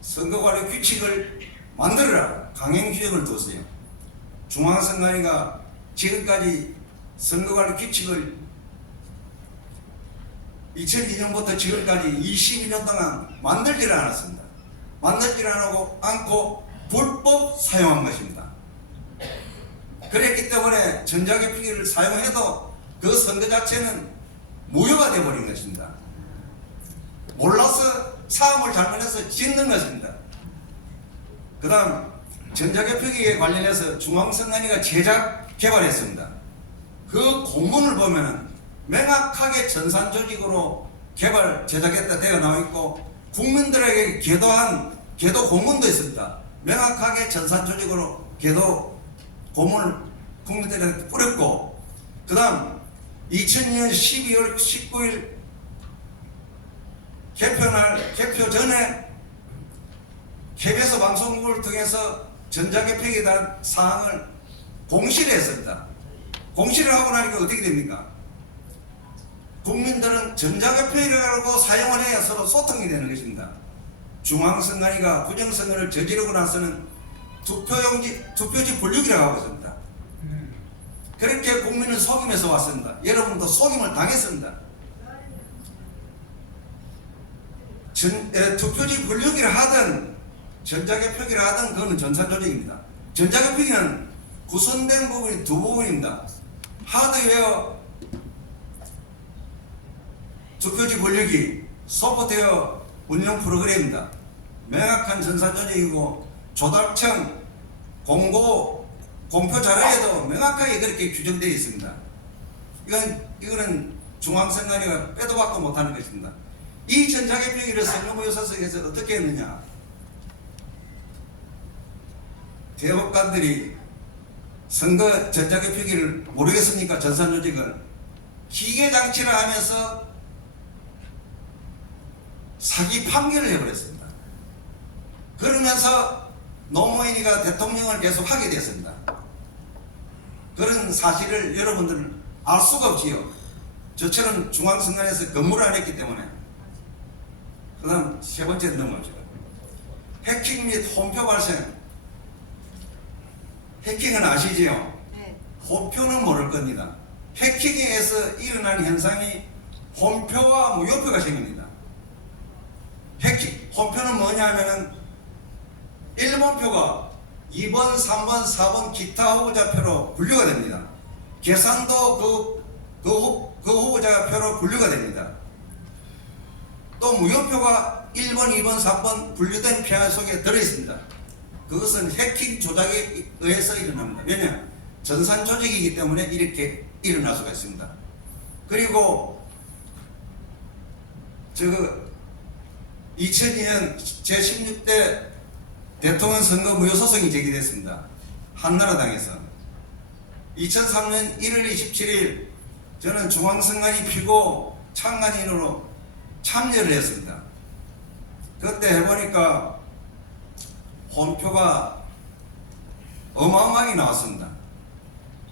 선거관리 규칙을 만들어라. 강행규정을 뒀어요. 중앙선관위가 지금까지 선거관리 규칙을 2002년부터 지금까지 22년 동안 만들지를 않았습니다. 만들지를 않고 불법 사용한 것입니다. 그랬기 때문에 전자개표기를 사용해도 그 선거 자체는 무효가 되어버린 것입니다. 몰라서 사업을 잘못해서 짓는 것입니다. 그 다음 전자개표기에 관련해서 중앙선관위가 제작 개발했습니다. 그 공문을 보면은 명확하게 전산조직으로 개발 제작했다 되어 나와 있고 국민들에게 계도 공문도 있습니다. 명확하게 전산조직으로 계도 공문을 국민들한테 뿌렸고 그 다음 2002년 12월 19일 개표 전에 KBS 방송국을 통해서 전자개표기에 대한 사항을 공시를 했습니다. 공시를 하고 나니까 어떻게 됩니까? 국민들은 전자개표기라고 사용을 해야 서로 소통이 되는 것입니다. 중앙선관위가 부정선거를 저지르고 나서는 투표지 분류기라고 하고 있습니다. 그렇게 국민을 속임해서 왔습니다. 여러분도 속임을 당했습니다. 투표지 분류기를 하든 전자개표기를 하든 그거는 전산조직입니다. 전자개표기는 구성된 부분이 두 부분입니다. 하드웨어 투표지 분류기, 소프트웨어 운영 프로그램입니다. 명확한 전산조직이고 조달청 공표 자료에도 명확하게 그렇게 규정되어 있습니다. 이거는 중앙선관위가 빼도 박도 못하는 것입니다. 이 전자개표기를 선거무효사석에서 어떻게 했느냐? 대법관들이 선거 전자개표기를 모르겠습니까? 전산조직을 기계장치를 하면서 사기 판결을 해버렸습니다. 그러면서 노무현이가 대통령을 계속 하게 됐습니다. 그런 사실을 여러분들은 알 수가 없지요. 저처럼 중앙선관위에서 근무를 안 했기 때문에. 그 다음 세 번째 넘어오죠. 해킹 및 홈표 발생. 해킹은 아시지요? 네. 홈표는 모를 겁니다. 해킹에서 일어난 현상이 홈표와 무효표가 생깁니다. 홈표는 뭐냐면은 1번표가 2번, 3번, 4번 기타 후보자표로 분류가 됩니다. 계산도 그 후보자표로 분류가 됩니다. 또 무효표가 1번, 2번, 3번 분류된 표 속에 들어있습니다. 그것은 해킹 조작에 의해서 일어납니다. 왜냐? 전산 조직이기 때문에 이렇게 일어날 수가 있습니다. 그리고 2002년 제16대 대통령 선거 무효 소송이 제기됐습니다. 한나라당에서 2003년 1월 27일 저는 중앙선관위 피고 참관인으로 참여를 했습니다. 그때 해보니까 홈표가 어마어마하게 나왔습니다.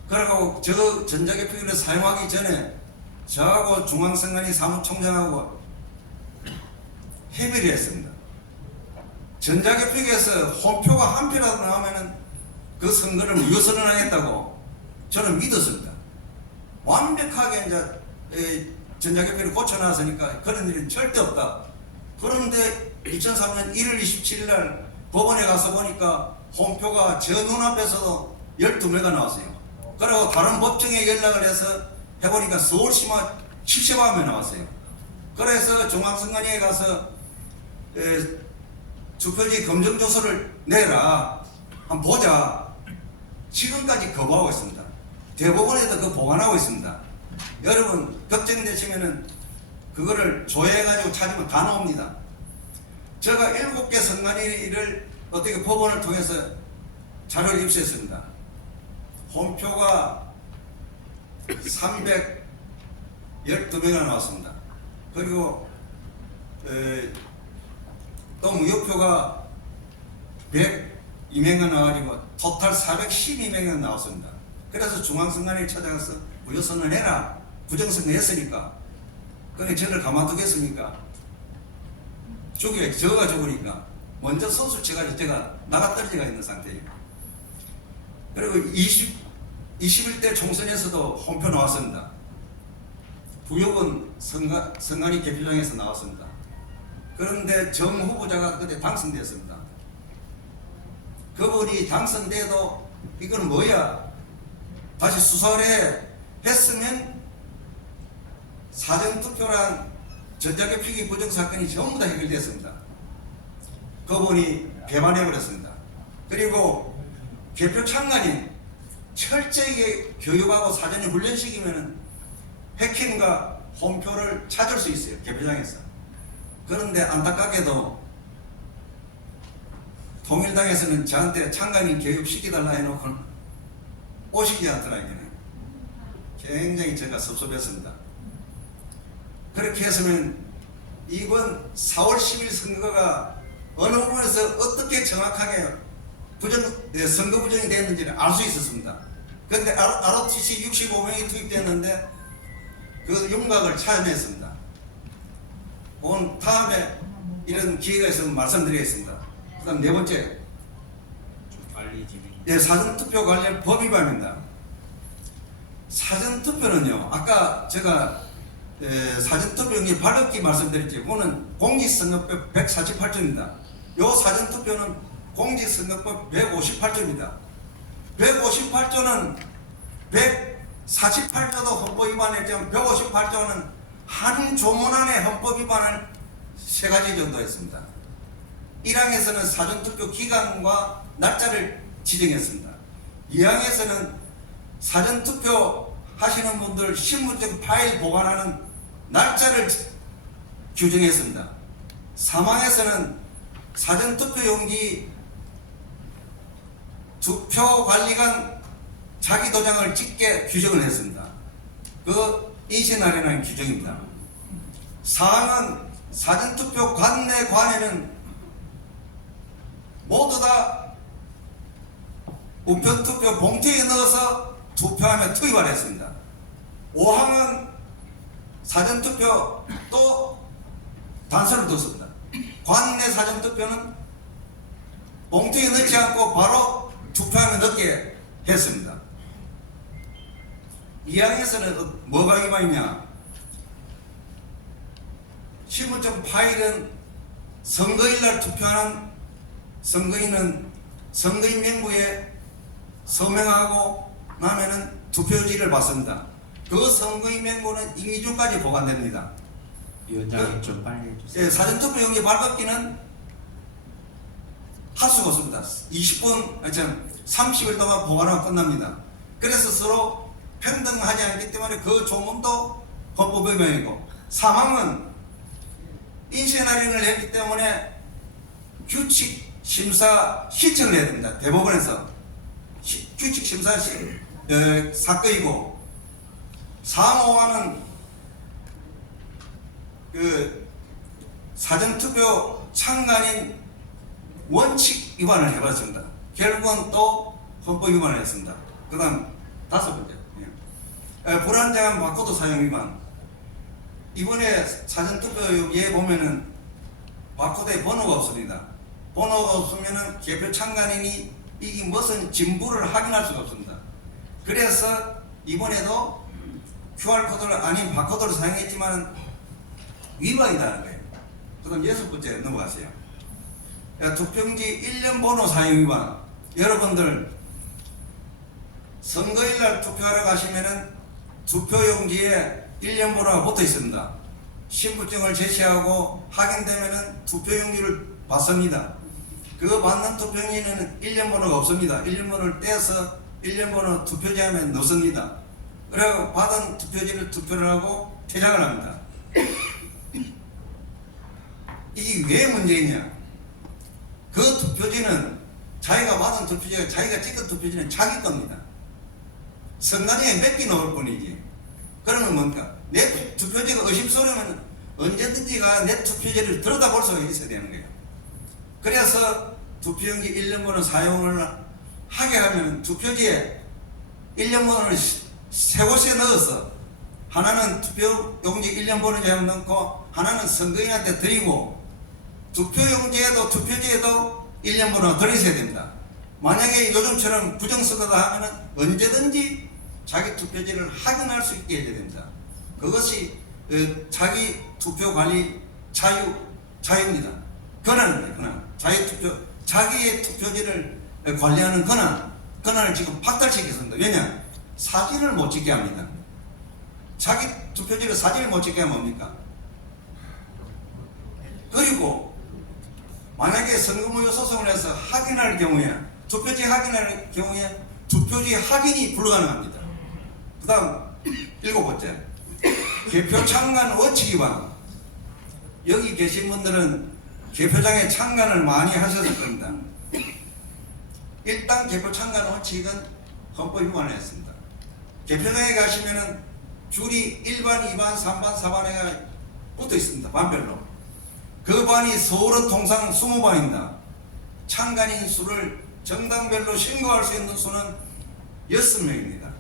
그리고 저 전자개표기를 사용하기 전에 저하고 중앙선관위 사무총장하고 협의를 했습니다. 전자개표기에서 홈표가 한 표라도 나오면은 그 선거를 무효 선언하겠다고 저는 믿었습니다. 완벽하게 이제 전자개표를 고쳐놨으니까 그런 일은 절대 없다. 그런데 2003년 1월 27일 날 법원에 가서 보니까 홈표가 제 눈앞에서도 12매가 나왔어요. 그리고 다른 법정에 연락을 해서 해보니까 서울시만 70여 매 나왔어요. 그래서 중앙선관위에 가서 투표지 검증조서를 내라. 한번 보자. 지금까지 거부하고 있습니다. 대법원에도 그거 보관하고 있습니다. 여러분 걱정되시면은 그거를 조회해가지고 찾으면 다 나옵니다. 제가 7개 선관위를 어떻게 법원을 통해서 자료를 입수했습니다. 홈표가 312명이나 나왔습니다. 그리고 또 무효표가 102명이 나와가지고 토탈 412명이 나왔습니다. 그래서 중앙선관위를 찾아가서 무효선언을 해라. 부정선거 했으니까. 근데 저를 가만두겠습니까? 저가 죽으니까. 먼저 선수 쳐가지고 제가 나가떨어지가 있는 상태예요. 그리고 21대 총선에서도 홈표 나왔습니다. 부욕은 선관위 개표장에서 나왔습니다. 그런데 정 후보자가 그때 당선되었습니다. 그분이 당선돼도 이건 뭐야? 다시 수사를 했으면 사전투표랑 전자개표기 부정사건이 전부 다 해결됐습니다. 그분이 배반해버렸습니다. 그리고 개표 참관인 철저하게 교육하고 사전에 훈련시키면 해킹과 홈표를 찾을 수 있어요. 개표장에서. 그런데 안타깝게도 통일당에서는 저한테 참관인 교육시켜달라 해놓고 오시지 않더라고요. 굉장히 제가 섭섭했습니다. 그렇게 해서는 이번 4월 10일 선거가 어느 부분에서 어떻게 정확하게 선거 부정이 됐는지를 알 수 있었습니다. 그런데 ROTC 65명이 투입됐는데 그 윤곽을 찾아냈습니다. 오늘 다음에 이런 기회가 있으면 말씀드리겠습니다. 그 다음 네 번째, 사전투표 관련 법 위반입니다. 사전투표는요, 아까 제가 사전투표용지 발급기 말씀드렸죠. 그거는 공직선거법 148조입니다. 요 사전투표는 공직선거법 158조입니다. 158조는 148조도 헌법 위반했지만 158조는 한 조문 안에 헌법 위반을 3가지 정도 했습니다. 1항에서는 사전투표 기간과 날짜를 지정했습니다. 2항에서는 사전투표 하시는 분들 신분증 파일 보관하는 날짜를 규정했습니다. 3항에서는 사전투표용지 투표관리관 자기 도장을 찍게 규정을 했습니다. 그 인신할인하는 규정입니다. 4항은 사전투표 관내관에는 모두 다 우편투표 봉투에 넣어서 투표함에 투입을 했습니다. 5항은 사전투표 또 단서를 뒀습니다. 관내 사전투표는 봉투에 넣지 않고 바로 투표함에 넣게 했습니다. 2항에서는 뭐가 위반이냐? 신분증 파일은 선거일날 투표하는 선거인은 선거인 명부에 서명하고 나면은 투표지를 받습니다. 그 선거인 명부는 임기중까지 보관됩니다. 위원장님 좀 빨리 해주세요. 사전투표용지 발급기는 할 수가 없습니다. 30일 동안 보관하고 끝납니다. 그래서 서로 평등하지 않기 때문에 그 조문도 헌법 위반이고, 3항은 인신할인을 했기 때문에 규칙 심사 신청을 해야 됩니다. 대법원에서 규칙 심사 사건이고, 4항, 5항은 그 사전투표 참관인 원칙 위반을 해봤습니다. 결국은 또 헌법 위반을 했습니다. 그 다음 5번째, 불안정한 바코드 사용 위반. 이번에 사전투표에 보면은 바코드에 번호가 없습니다. 번호가 없으면은 개표 참관인이 이게 무슨 진부를 확인할 수가 없습니다. 그래서 이번에도 QR코드를 아닌 바코드를 사용했지만 위반이라는 거예요. 그 다음 6번째 넘어가세요. 투표용지 1년 번호 사용 위반. 여러분들 선거일날 투표하러 가시면은 투표용지에 1년 번호가 붙어 있습니다. 신분증을 제시하고 확인되면은 투표용지를 받습니다. 그 받는 투표용지는 1년 번호가 없습니다. 1년 번호를 떼서 1년 번호 투표지함에 넣습니다. 그리고 받은 투표지를 투표를 하고 퇴장을 합니다. 이게 왜 문제냐? 그 투표지는 자기가 받은 투표지가 자기가 찍은 투표지는 자기 겁니다. 선관위에 몇 개 넣을 뿐이지. 그러면 뭔가 내 투표지가 의심스러우면 언제든지가 내 투표지를 들여다볼 수가 있어야 되는 거예요. 그래서 투표용지 1년번호 사용을 하게 하면 투표지에 1년번호를 세 곳에 넣어서 하나는 투표용지 1년번호에 넣고 하나는 선거인한테 드리고 투표용지에도 투표지에도 1년 번호 들어있어야 됩니다. 만약에 요즘처럼 부정선거다 하면은 언제든지 자기 투표지를 확인할 수 있게 해야 됩니다. 그것이 자기 투표 관리 자유입니다. 권한입니다. 권한. 자기의 투표지를 관리하는 권한을 지금 박탈시켰습니다. 왜냐? 사진을 못 찍게 합니다. 자기 투표지를 사진을 못 찍게 하면 뭡니까? 그리고 만약에 선거무효 소송을 해서 확인할 경우에 투표지 확인할 경우에 투표지 확인이 불가능합니다. 그 다음 7번째 개표 참관 원칙 위반. 여기 계신 분들은 개표장에 참관을 많이 하셨을 겁니다. 일단 개표 참관 원칙은 헌법 위반을 했습니다. 개표장에 가시면은 줄이 1반, 2반, 3반, 4반에 붙어 있습니다. 반별로. 그 반이 서울은 통상 20반입니다. 참관인 수를 정당별로 신고할 수 있는 수는 6명입니다.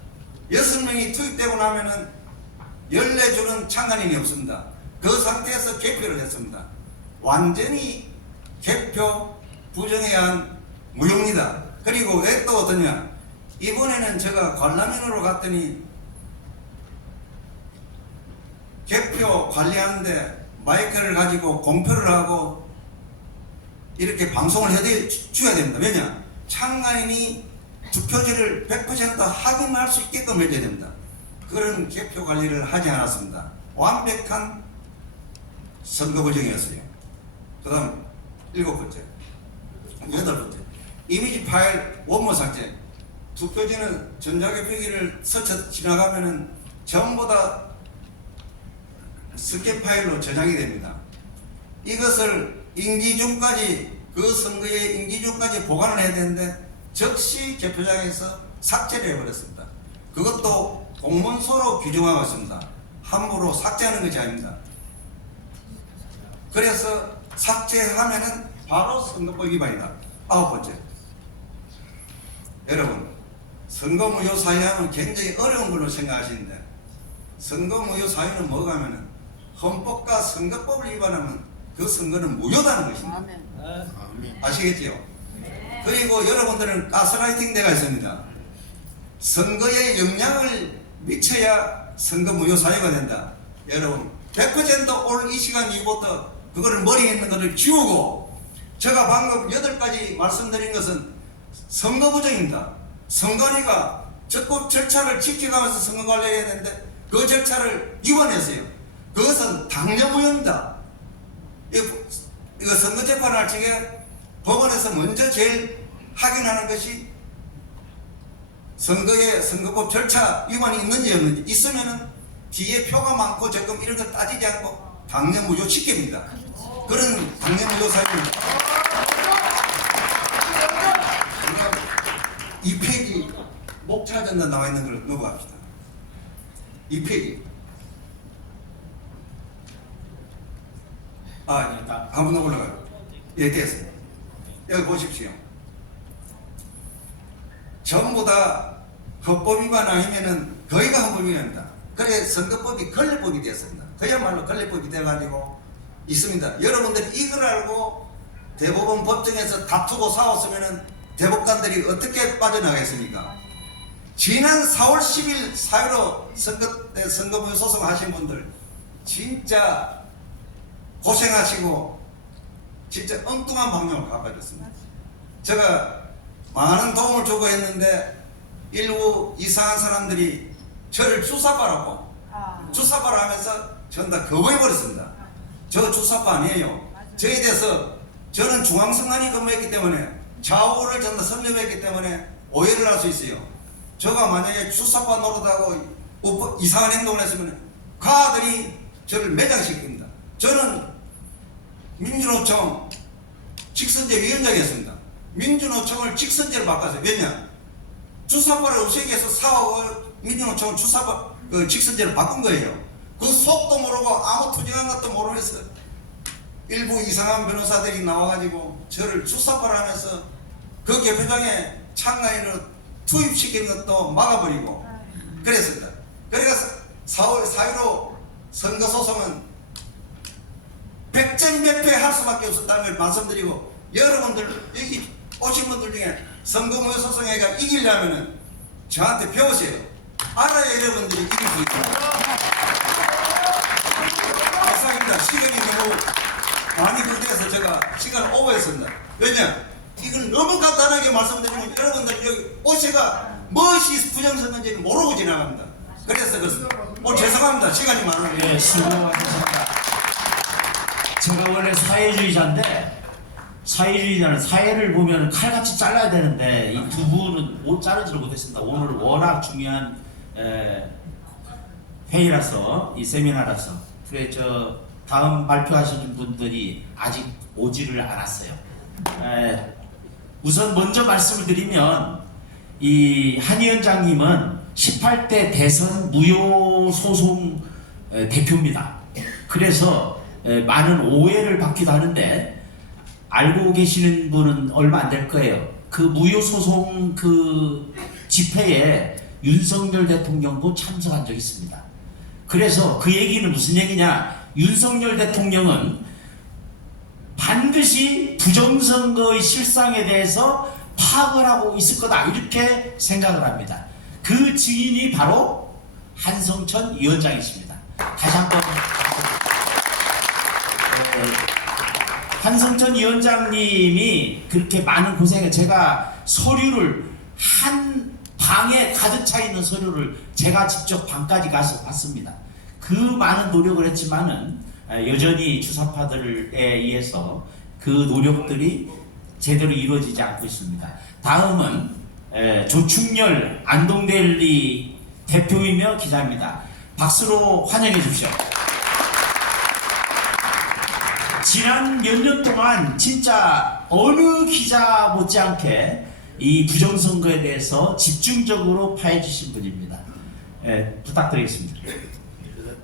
6명이 투입되고 나면은 14줄은 참관인이 없습니다. 그 상태에서 개표를 했습니다. 완전히 개표 부정에 의한 무효입니다. 그리고 왜 또 어떠냐? 이번에는 제가 관람인으로 갔더니 개표 관리하는데 마이크를 가지고 공표를 하고 이렇게 방송을 해줘야 됩니다. 왜냐? 참관인이 투표지를 100% 확인할 수 있게끔 해줘야 됩니다. 그런 개표 관리를 하지 않았습니다. 완벽한 선거 부정이었어요. 그 다음 7번째, 8번째 이미지 파일 원모 삭제. 투표지는 전자개표기를 스쳐 지나가면은 전부 다 스캔 파일로 저장이 됩니다. 이것을 임기중까지 그 선거의 임기중까지 보관을 해야 되는데 즉시 개표장에서 삭제를 해버렸습니다. 그것도 공문서로 규정하고 있습니다. 함부로 삭제하는 것이 아닙니다. 그래서 삭제하면은 바로 선거법 위반이다. 9번째, 여러분 선거무효 사유하면 굉장히 어려운 걸로 생각하시는데 선거무효 사유는 뭐가 하면은 헌법과 선거법을 위반하면 그 선거는 무효다는 것입니다. 아시겠지요? 그리고 여러분들은 가스라이팅 대가 있습니다. 선거에 영향을 미쳐야 선거 무효 사유가 된다. 여러분 100% 오늘 이 시간 이후부터 그거를 머리에 있는 것을 지우고, 제가 방금 8가지 말씀드린 것은 선거 부정입니다. 선관위가 적법 절차를 지켜가면서 선거 관리해야 되는데 그 절차를 위반했어요. 그것은 당연무효입니다. 이거 선거재판할 적에 법원에서 먼저 제일 확인하는 것이 선거에 선거법 절차 위반이 있는지 없는지, 있으면은 뒤에 표가 많고 적금 이런 거 따지지 않고 당연무효 시킵니다. 그런 당연무효 사유를 2페이지 목차전단 나와 있는 걸 넘어갑시다. 2페이지. 한번 더 올라가요. 예, 됐어요. 여기 보십시오. 전부 다 헌법 위반 아니면은 거의가 헌법 위반입니다. 그래 선거법이 권리법이 되었습니다. 그야말로 권리법이 돼가지고 있습니다. 여러분들이 이걸 알고 대법원 법정에서 다투고 싸웠으면은 대법관들이 어떻게 빠져나가겠습니까? 지난 4월 10일 사유로 선거무효 소송하신 분들 진짜 고생하시고 진짜 엉뚱한 방향으로 가버렸습니다. 제가 많은 도움을 주고 했는데 일부 이상한 사람들이 저를 주사파라고 주사파를 하면서 저는 다 거부해버렸습니다. 저 주사파 아니에요. 저에 대해서 저는 중앙선관위 근무했기 때문에 좌우를 전부 선점했기 때문에 오해를 할 수 있어요. 제가 만약에 주사파 노릇하고 이상한 행동을 했으면 가들이 저를 매장시킵니다. 저는 민주노총 직선제 위원장이었습니다. 민주노총을 직선제로 바꿨어요. 왜냐? 주사파를 없애기 위해서 사하고 민주노총을 주사파 직선제로 바꾼 거예요. 그 속도 모르고 아무 투쟁한 것도 모르면서 일부 이상한 변호사들이 나와가지고 저를 주사파를 하면서 그 개표장에 참관인으로 투입시키는 것도 막아버리고 그랬습니다. 그래서 4월 4일로 선거소송은 100점 역전백패할 수밖에 없었다는 걸 말씀드리고, 여러분들 여기 오신 분들 중에 선거무효 소송회가 이기려면은 저한테 배우세요. 알아야 여러분들이 이길 수 있습니다. 감사합니다. 시간이 너무 많이 걸려서 제가 시간을 오버했습니다. 왜냐? 이걸 너무 간단하게 말씀드리면 여러분들 여기 오세가 무엇이 부정선거인지는 모르고 지나갑니다. 그래서 죄송합니다. 시간이 많아요. 네, 수고하셨습니다. 제가 원래 사회주의자인데, 사회주의자는 사회를 보면 칼같이 잘라야 되는데 이 두 분은 못 자르지를 못했습니다. 오늘 워낙 중요한 회의라서, 이 세미나라서. 그래 저 다음 발표하시는 분들이 아직 오지를 않았어요. 우선 먼저 말씀을 드리면, 이 한 위원장님은 18대 대선 무효소송 대표입니다. 그래서 많은 오해를 받기도 하는데, 알고 계시는 분은 얼마 안 될 거예요. 그 무효소송 그 집회에 윤석열 대통령도 참석한 적이 있습니다. 그래서 그 얘기는 무슨 얘기냐? 윤석열 대통령은 반드시 부정선거의 실상에 대해서 파악을 하고 있을 거다, 이렇게 생각을 합니다. 그 증인이 바로 한성천 위원장이십니다. 다시 한번 한성천 위원장님이 그렇게 많은 고생을, 제가 서류를 한 방에 가득 차 있는 서류를 제가 직접 방까지 가서 봤습니다. 그 많은 노력을 했지만은 여전히 주사파들에 의해서 그 노력들이 제대로 이루어지지 않고 있습니다. 다음은 조충렬 안동데일리 대표이며 기자입니다. 박수로 환영해 주십시오. 지난 몇 년 동안 진짜 어느 기자 못지않게 이 부정선거에 대해서 집중적으로 파헤주신 분입니다. 부탁드리겠습니다.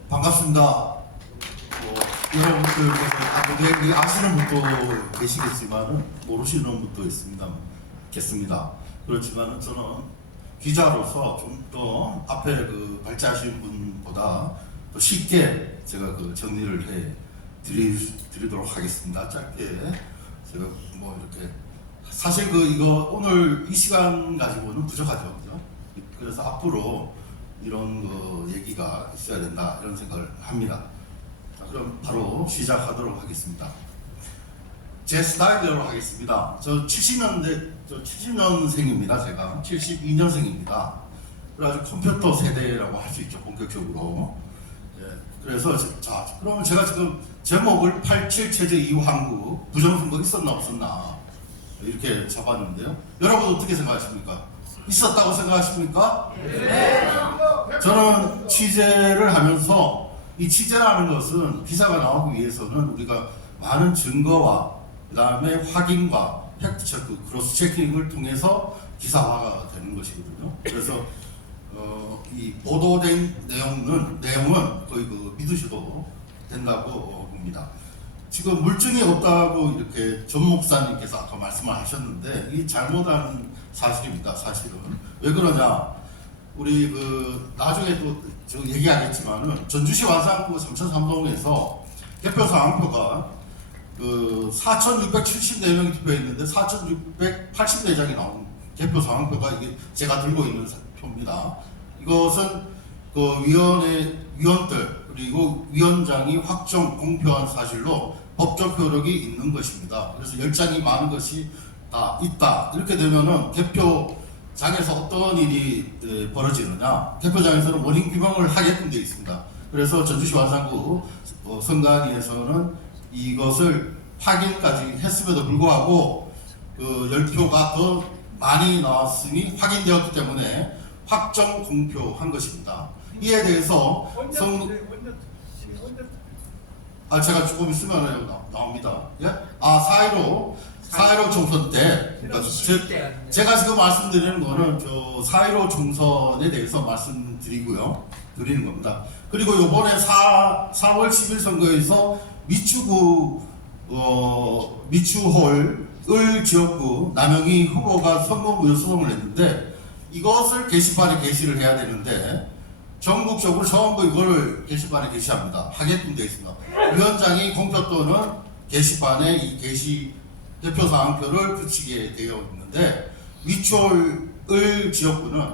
반갑습니다. 여러분들 아시는 분도 계시겠지만 모르시는 분도 있겠습니다. 그렇지만 저는 기자로서 좀 더 앞에 그 발제하신 분보다 더 쉽게 제가 그 정리를 해 드리도록 하겠습니다. 짧게 제가 뭐 이렇게 사실 이거 오늘 이 시간 가지고는 부족하죠, 그죠? 그래서 앞으로 이런 얘기가 있어야 된다, 이런 생각을 합니다. 자, 그럼 바로 시작하도록 하겠습니다. 제 스타일대로 하겠습니다. 저 70년생입니다. 제가 72년생입니다. 그래가지고 컴퓨터 세대라고 할 수 있죠, 본격적으로. 그래서 자, 그러면 제가 지금 제목을 87 체제 이후 한국 부정선거 있었나 없었나 이렇게 잡았는데요. 여러분 어떻게 생각하십니까? 있었다고 생각하십니까? 네. 저는 취재를 하면서, 이 취재라는 것은 기사가 나오기 위해서는 우리가 많은 증거와 그 다음에 확인과 팩트체크, 크로스 체킹을 통해서 기사화가 되는 것이거든요. 그래서 이 보도된 내용은 거의 믿으셔도 된다고 봅니다. 지금 물증이 없다고 이렇게 전 목사님께서 아까 말씀을 하셨는데, 이 잘못한 사실입니다. 사실은 왜 그러냐? 우리 나중에 또 저 얘기하겠지만은 전주시 완산구 3,3동에서 개표 상황표가 4,674명이 투표했는데 4,684장이 나온 개표 상황표가 이게 제가 들고 있는 표입니다. 이것은 위원들 그리고 위원장이 확정 공표한 사실로 법적 효력이 있는 것입니다. 그래서 10장이 많은 것이 다 있다. 이렇게 되면은 개표장에서 어떤 일이 벌어지느냐? 개표장에서는 원인 규명을 하게끔 되어 있습니다. 그래서 전주시 완산구 선관위에서는 이것을 확인까지 했음에도 불구하고 10표가 더 많이 나왔으니 확인되었기 때문에 확정 공표한 것입니다. 이에 대해서 제가 조금 있으면 나옵니다. 예? 4.15 총선 때, 그러니까 제가 지금 말씀드리는 거는 4.15 총선에 대해서 말씀드리는 겁니다. 그리고 요번에 4월 10일 선거에서 미추홀 을 지역구 남영희 후보가 선거무효 소송을 냈는데, 이것을 게시판에 게시를 해야 되는데 전국적으로 전부 이거를 게시판에 게시합니다. 하게끔 되어 있습니다. 위원장이 공표 또는 게시판에 이 게시 대표 사항표를 붙이게 되어 있는데 위촉을 지역구는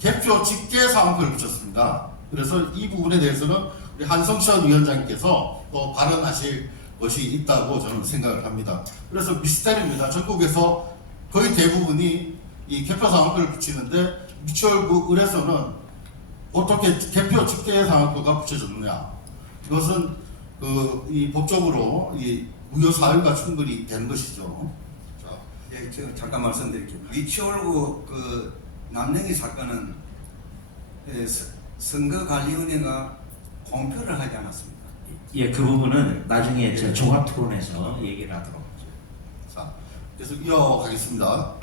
대표 집계 사항표를 붙였습니다. 그래서 이 부분에 대해서는 우리 한성천 위원장님께서 또 발언하실 것이 있다고 저는 생각을 합니다. 그래서 미스테리입니다. 전국에서 거의 대부분이 이 개표 사항표를 붙이는데 미추홀구 을에서는 어떻게 개표 집계 사항표가 붙여졌느냐? 이것은 이 법적으로 이 무효 사유가 충분히 되는 것이죠. 자, 예, 제가 잠깐 말씀드릴게요. 미추홀구 그 남영희 사건은 선거관리위원회가 공표를 하지 않았습니다. 예, 그 부분은 나중에 저 종합 토론에서 얘기를 하도록 하죠. 자, 계속 이어가겠습니다.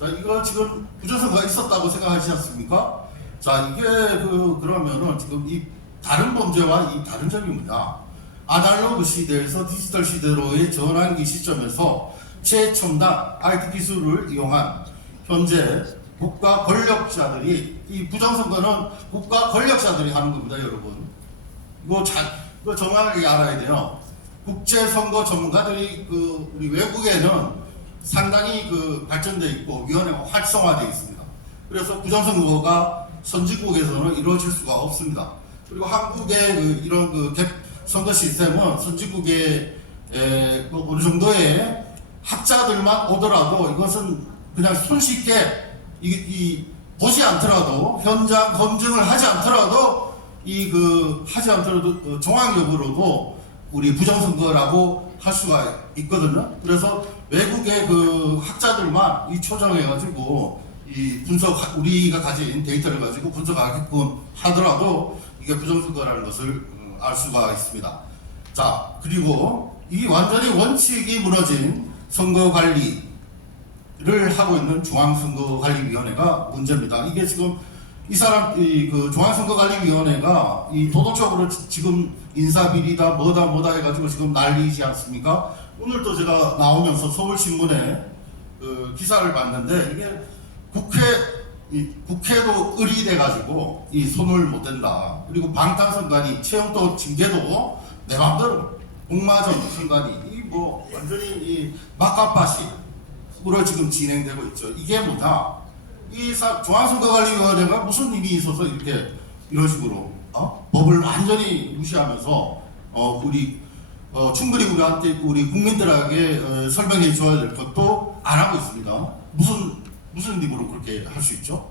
자, 이거 지금 부정선거가 있었다고 생각하시지 않습니까? 자, 이게 그러면은 지금 이 다른 범죄와 이 다른 점이 뭐냐? 아날로그 시대에서 디지털 시대로의 전환기 시점에서 최첨단 IT 기술을 이용한 현재 국가 권력자들이 이 부정선거는 국가 권력자들이 하는 겁니다, 여러분. 이거 정확하게 알아야 돼요. 국제선거 전문가들이 우리 외국에는 상당히 발전돼 있고 위원회가 활성화되어 있습니다. 그래서 부정선거가 선진국에서는 이루어질 수가 없습니다. 그리고 한국의 이런 선거 시스템은 선진국의 어느 정도의 학자들만 오더라도 이것은 그냥 손쉽게 보지 않더라도 현장 검증을 하지 않더라도 하지 않더라도 정황적으로도 우리 부정선거라고 할 수가 있거든요. 그래서 외국의 학자들만 초정해가지고 우리가 가진 데이터를 가지고 분석하게끔 하더라도 이게 부정선거라는 것을 알 수가 있습니다. 자, 그리고 이 완전히 원칙이 무너진 선거관리를 하고 있는 중앙선거관리위원회가 문제입니다. 이게 지금 중앙선거관리위원회가 도덕적으로 지금 인사비리다 뭐다 해가지고 지금 난리지 않습니까? 오늘도 제가 나오면서 서울신문에 기사를 봤는데 이게 국회도 의리돼가지고 손을 못 댄다. 그리고 방탄선관위 최영도 징계도 내 맘대로 복마전 선관위 완전히 막가파식으로 지금 진행되고 있죠. 이게 뭐냐? 중앙선거관리위원회가 무슨 일이 있어서 이런 식으로 법을 완전히 무시하면서 충분히 우리 국민들에게 설명해 줘야 될 것도 안 하고 있습니다. 무슨 힘으로 그렇게 할 수 있죠?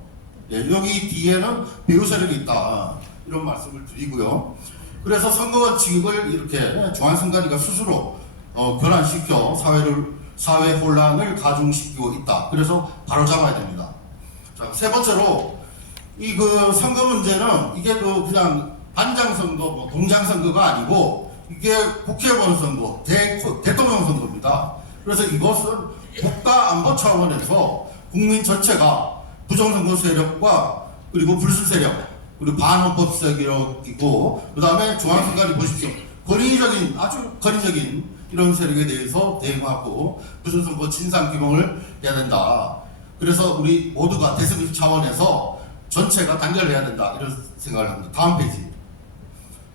예, 여기 뒤에는 배후 세력이 있다 이런 말씀을 드리고요. 그래서 선거원칙을 이렇게 중앙선관위가 스스로 변환시켜 사회 혼란을 가중시키고 있다. 그래서 바로 잡아야 됩니다. 자, 세 번째로 선거 문제는 이게 그냥 반장선거, 동장선거가 아니고 이게 국회의원 선거, 대통령 선거입니다. 그래서 이것은 국가 안보 차원에서 국민 전체가 부정선거 세력과 그리고 불순 세력, 그리고 반헌법 세력이고 그 다음에 중앙선관위 보십시오. 아주 권위적인 이런 세력에 대해서 대응하고 부정선거 진상규명을 해야 된다. 그래서 우리 모두가 대승 차원에서 전체가 단결해야 된다 이런 생각을 합니다. 다음 페이지.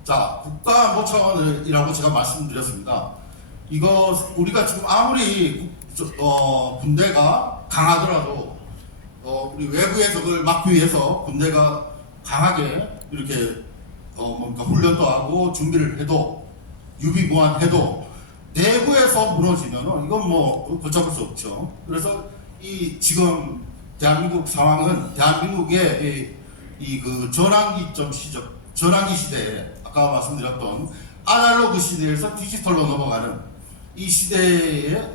자, 국가안보 차원이라고 제가 말씀드렸습니다. 이거 우리가 지금 아무리 군대가 강하더라도 우리 외부의 적을 막기 위해서 군대가 강하게 이렇게 훈련도 하고 준비를 해도 유비무환해도 내부에서 무너지면은 이건 걷잡을 수 없죠. 그래서 지금 대한민국 상황은 대한민국의 전환기 시대에 아까 말씀드렸던 아날로그 시대에서 디지털로 넘어가는 이 시대의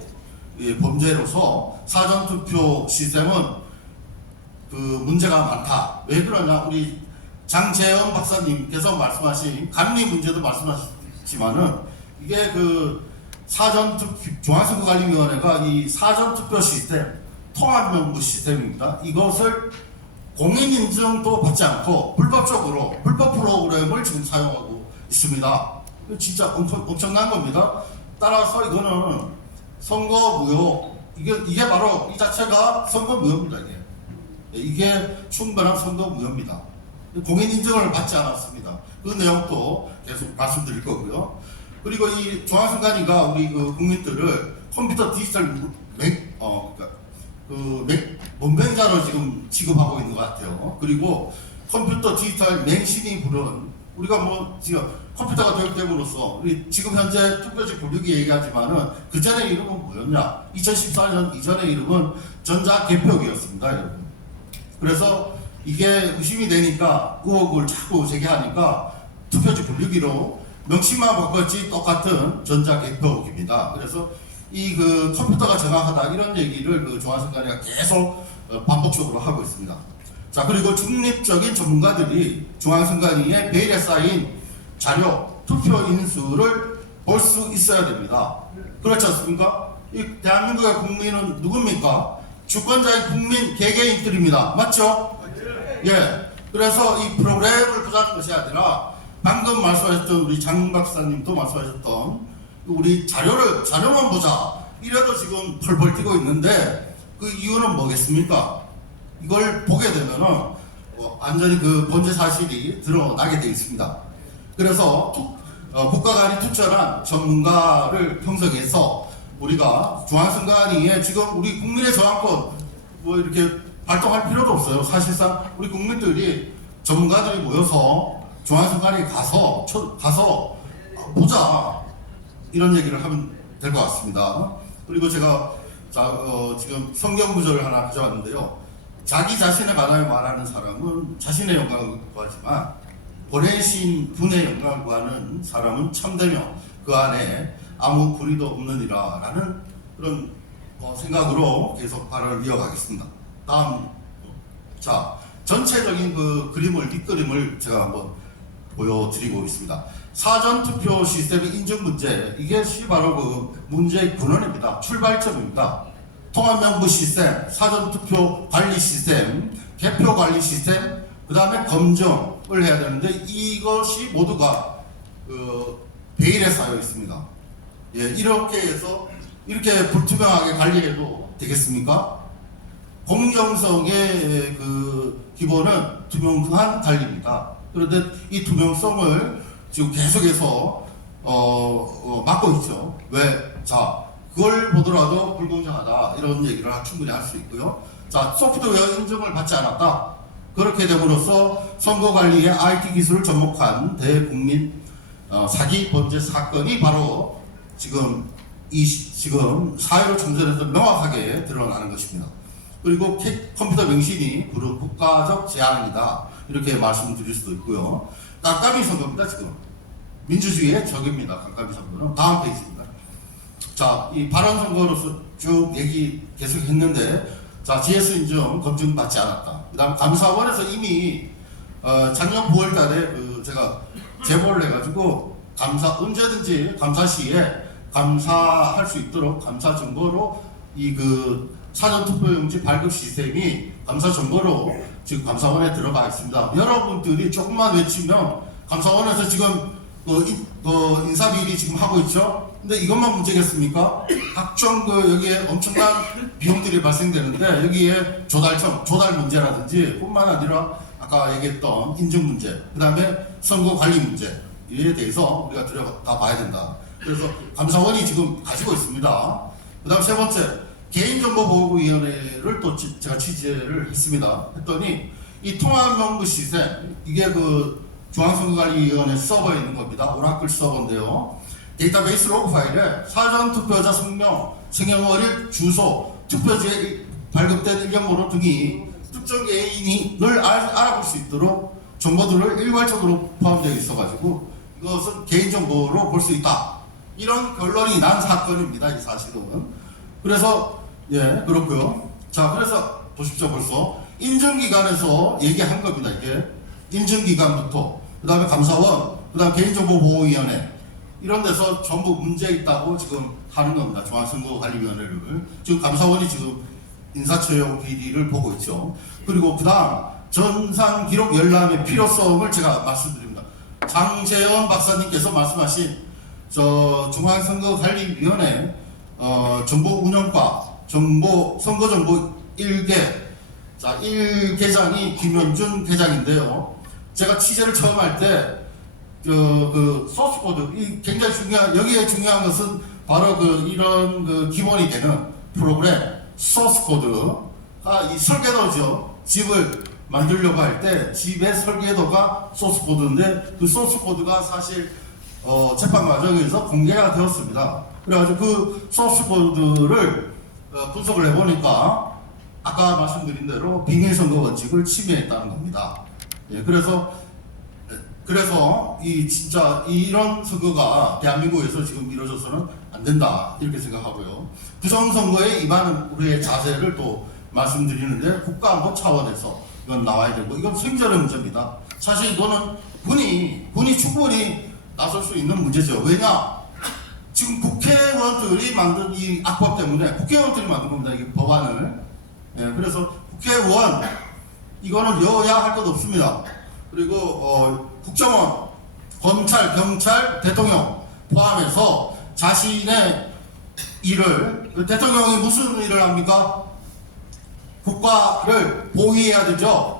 범죄로서 사전투표 시스템은 문제가 많다. 왜 그러냐? 우리 장재원 박사님께서 말씀하신 감리 문제도 말씀하셨지만은 이게 중앙선거관리위원회가 이 사전투표 시스템, 통합명부 시스템입니다. 이것을 공인인증도 받지 않고 불법 프로그램을 지금 사용하고 있습니다. 진짜 엄청난 겁니다. 따라서 이거는 선거무효, 이게 바로 이 자체가 선거무효입니다. 이게 충분한 선거무효입니다. 공인인증을 받지 않았습니다. 그 내용도 계속 말씀드릴 거고요. 그리고 이 중앙선관위가 우리 그 국민들을 컴퓨터 디지털 문맹자로 지금 취급하고 있는 것 같아요. 그리고 컴퓨터 디지털 맹신이 부른 우리가 뭐 지금 컴퓨터가 도입됨으로써 우리 지금 현재 투표지 분류기 얘기하지만은 그 전에 이름은 뭐였냐? 2014년 이전의 이름은 전자개표기였습니다, 여러분. 그래서 이게 의심이 되니까 의혹을 자꾸 제기하니까 투표지 분류기로 명칭만 바꿨지 똑같은 전자개표기입니다. 그래서 이 그 컴퓨터가 정확하다 이런 얘기를 그 중앙선관위가 계속 반복적으로 하고 있습니다. 자, 그리고 중립적인 전문가들이 중앙선관위에 베일에 쌓인 자료, 투표 인수를 볼 수 있어야 됩니다. 그렇지 않습니까? 이 대한민국의 국민은 누굽니까? 주권자인 국민 개개인들입니다. 맞죠? 예. 그래서 이 프로그램을 보자는 것이 아니라 방금 말씀하셨던 우리 장 박사님도 말씀하셨던 우리 자료만 보자. 이래도 지금 펄펄 뛰고 있는데 그 이유는 뭐겠습니까? 이걸 보게 되면은 완전히 그 범죄 사실이 드러나게 되어 있습니다. 그래서 국가 간이 투철한 전문가를 형성해서 우리가 중앙선관위에 지금 우리 국민의 저항권 뭐 이렇게 발동할 필요도 없어요. 사실상 우리 국민들이 전문가들이 모여서 중앙선관위에 가서 보자 이런 얘기를 하면 될 것 같습니다. 그리고 제가 지금 성경 구절을 하나 가져왔는데요. 자기 자신에 관하여 말하는 사람은 자신의 영광을 구하지만 보내신 분의 영광을 구하는 사람은 참되며 그 안에 아무 불의도 없느니라 라는 그런 생각으로 계속 발언을 이어가겠습니다. 다음, 자, 전체적인 그 밑그림을 제가 한번 보여드리고 있습니다. 사전투표 시스템의 인증 문제, 이것이 바로 그 문제의 근원입니다. 출발점입니다. 통합명부 시스템, 사전투표 관리 시스템, 개표 관리 시스템, 그 다음에 검증을 해야 되는데 이것이 모두가 베일에 쌓여 있습니다. 예, 이렇게 해서 이렇게 불투명하게 관리해도 되겠습니까? 공정성의 그 기본은 투명한 관리입니다. 그런데 이 투명성을 지금 계속해서 막고 있죠. 왜? 자, 그걸 보더라도 불공정하다 이런 얘기를 충분히 할 수 있고요. 자, 소프트웨어 인증을 받지 않았다. 그렇게 됨으로써 선거관리의 IT 기술을 접목한 대국민 사기 범죄 사건이 바로 지금 사회로 총선에서 명확하게 드러나는 것입니다. 그리고 컴퓨터 명신이 부른 국가적 재앙이다 이렇게 말씀드릴 수도 있고요. 깜깜이 선거입니다. 지금 민주주의의 적입니다. 깜깜이 선거는 다음 페이지입니다. 자, 이 발언 선거로서 쭉 얘기 계속했는데, 자, GS 인증 검증 받지 않았다. 그다음 감사원에서 이미 작년 9월달에 제가 제보를 해가지고 언제든지 감사 시에 감사할 수 있도록 감사 정보로 이 사전투표용지 발급 시스템이 감사 정보로 지금 감사원에 들어가 있습니다. 여러분들이 조금만 외치면 감사원에서 지금 인사비리 지금 하고 있죠. 근데 이것만 문제겠습니까? 각종 여기에 엄청난 비용들이 발생되는데 여기에 조달 문제라든지 뿐만 아니라 아까 얘기했던 인증 문제, 그 다음에 선거 관리 문제에 대해서 우리가 들어가 봐야 된다. 그래서 감사원이 지금 가지고 있습니다. 그 다음 세 번째, 개인정보보호위원회를 또 제가 취재를 했습니다. 했더니 이 통합명부 시스템, 이게 중앙선거관리위원회 서버에 있는 겁니다. 오라클 서버인데요. 데이터베이스 로그 파일에 사전투표자 성명, 생년월일, 주소, 투표지에 발급된 일련번호 등이 특정 개인을 알아볼 수 있도록 정보들을 일괄적으로 포함되어 있어가지고 이것은 개인정보로 볼 수 있다. 이런 결론이 난 사건입니다. 이 사실은. 그래서 예, 그렇고요. 자, 그래서 보십시오. 벌써 인증기관에서 얘기한 겁니다. 이게 인증기관부터 그 다음에 감사원, 그 다음 개인정보보호위원회 이런 데서 전부 문제 있다고 지금 하는 겁니다. 중앙선거관리위원회를. 지금 감사원이 지금 인사처용 비리를 보고 있죠. 그리고 그 다음 전산기록 열람의 필요성을 제가 말씀드립니다. 장재원 박사님께서 말씀하신 중앙선거관리위원회 정보운영과 선거정보 1개, 자, 1계장이 김현준 계장인데요. 제가 취재를 처음 할 때 그 소스 코드 이 굉장히 중요한 여기에 중요한 것은 바로 그 이런 그 기본이 되는 프로그램 소스 코드가 이 설계도죠. 집을 만들려고 할 때 집의 설계도가 소스 코드인데 그 소스 코드가 사실 재판 과정에서 공개가 되었습니다. 그래가지고 그 소스 코드를 분석을 해보니까 아까 말씀드린 대로 비밀선거 원칙을 침해했다는 겁니다. 예, 그래서 이 진짜 이런 선거가 대한민국에서 지금 이루어져서는 안 된다 이렇게 생각하고요. 부정선거에 임하는 우리의 자세를 또 말씀드리는데 국가안보 차원에서 이건 나와야 되고 이건 생존의 문제입니다. 사실 이거는 군이 충분히 나설 수 있는 문제죠. 왜냐? 지금 국회의원들이 만든 이 악법 때문에 국회의원들이 만든 겁니다. 이 법안을. 예, 그래서 국회의원 이거는 여야 할 것 없습니다. 그리고 국정원, 검찰, 경찰, 대통령 포함해서 자신의 일을 대통령이 무슨 일을 합니까? 국가를 보위해야 되죠.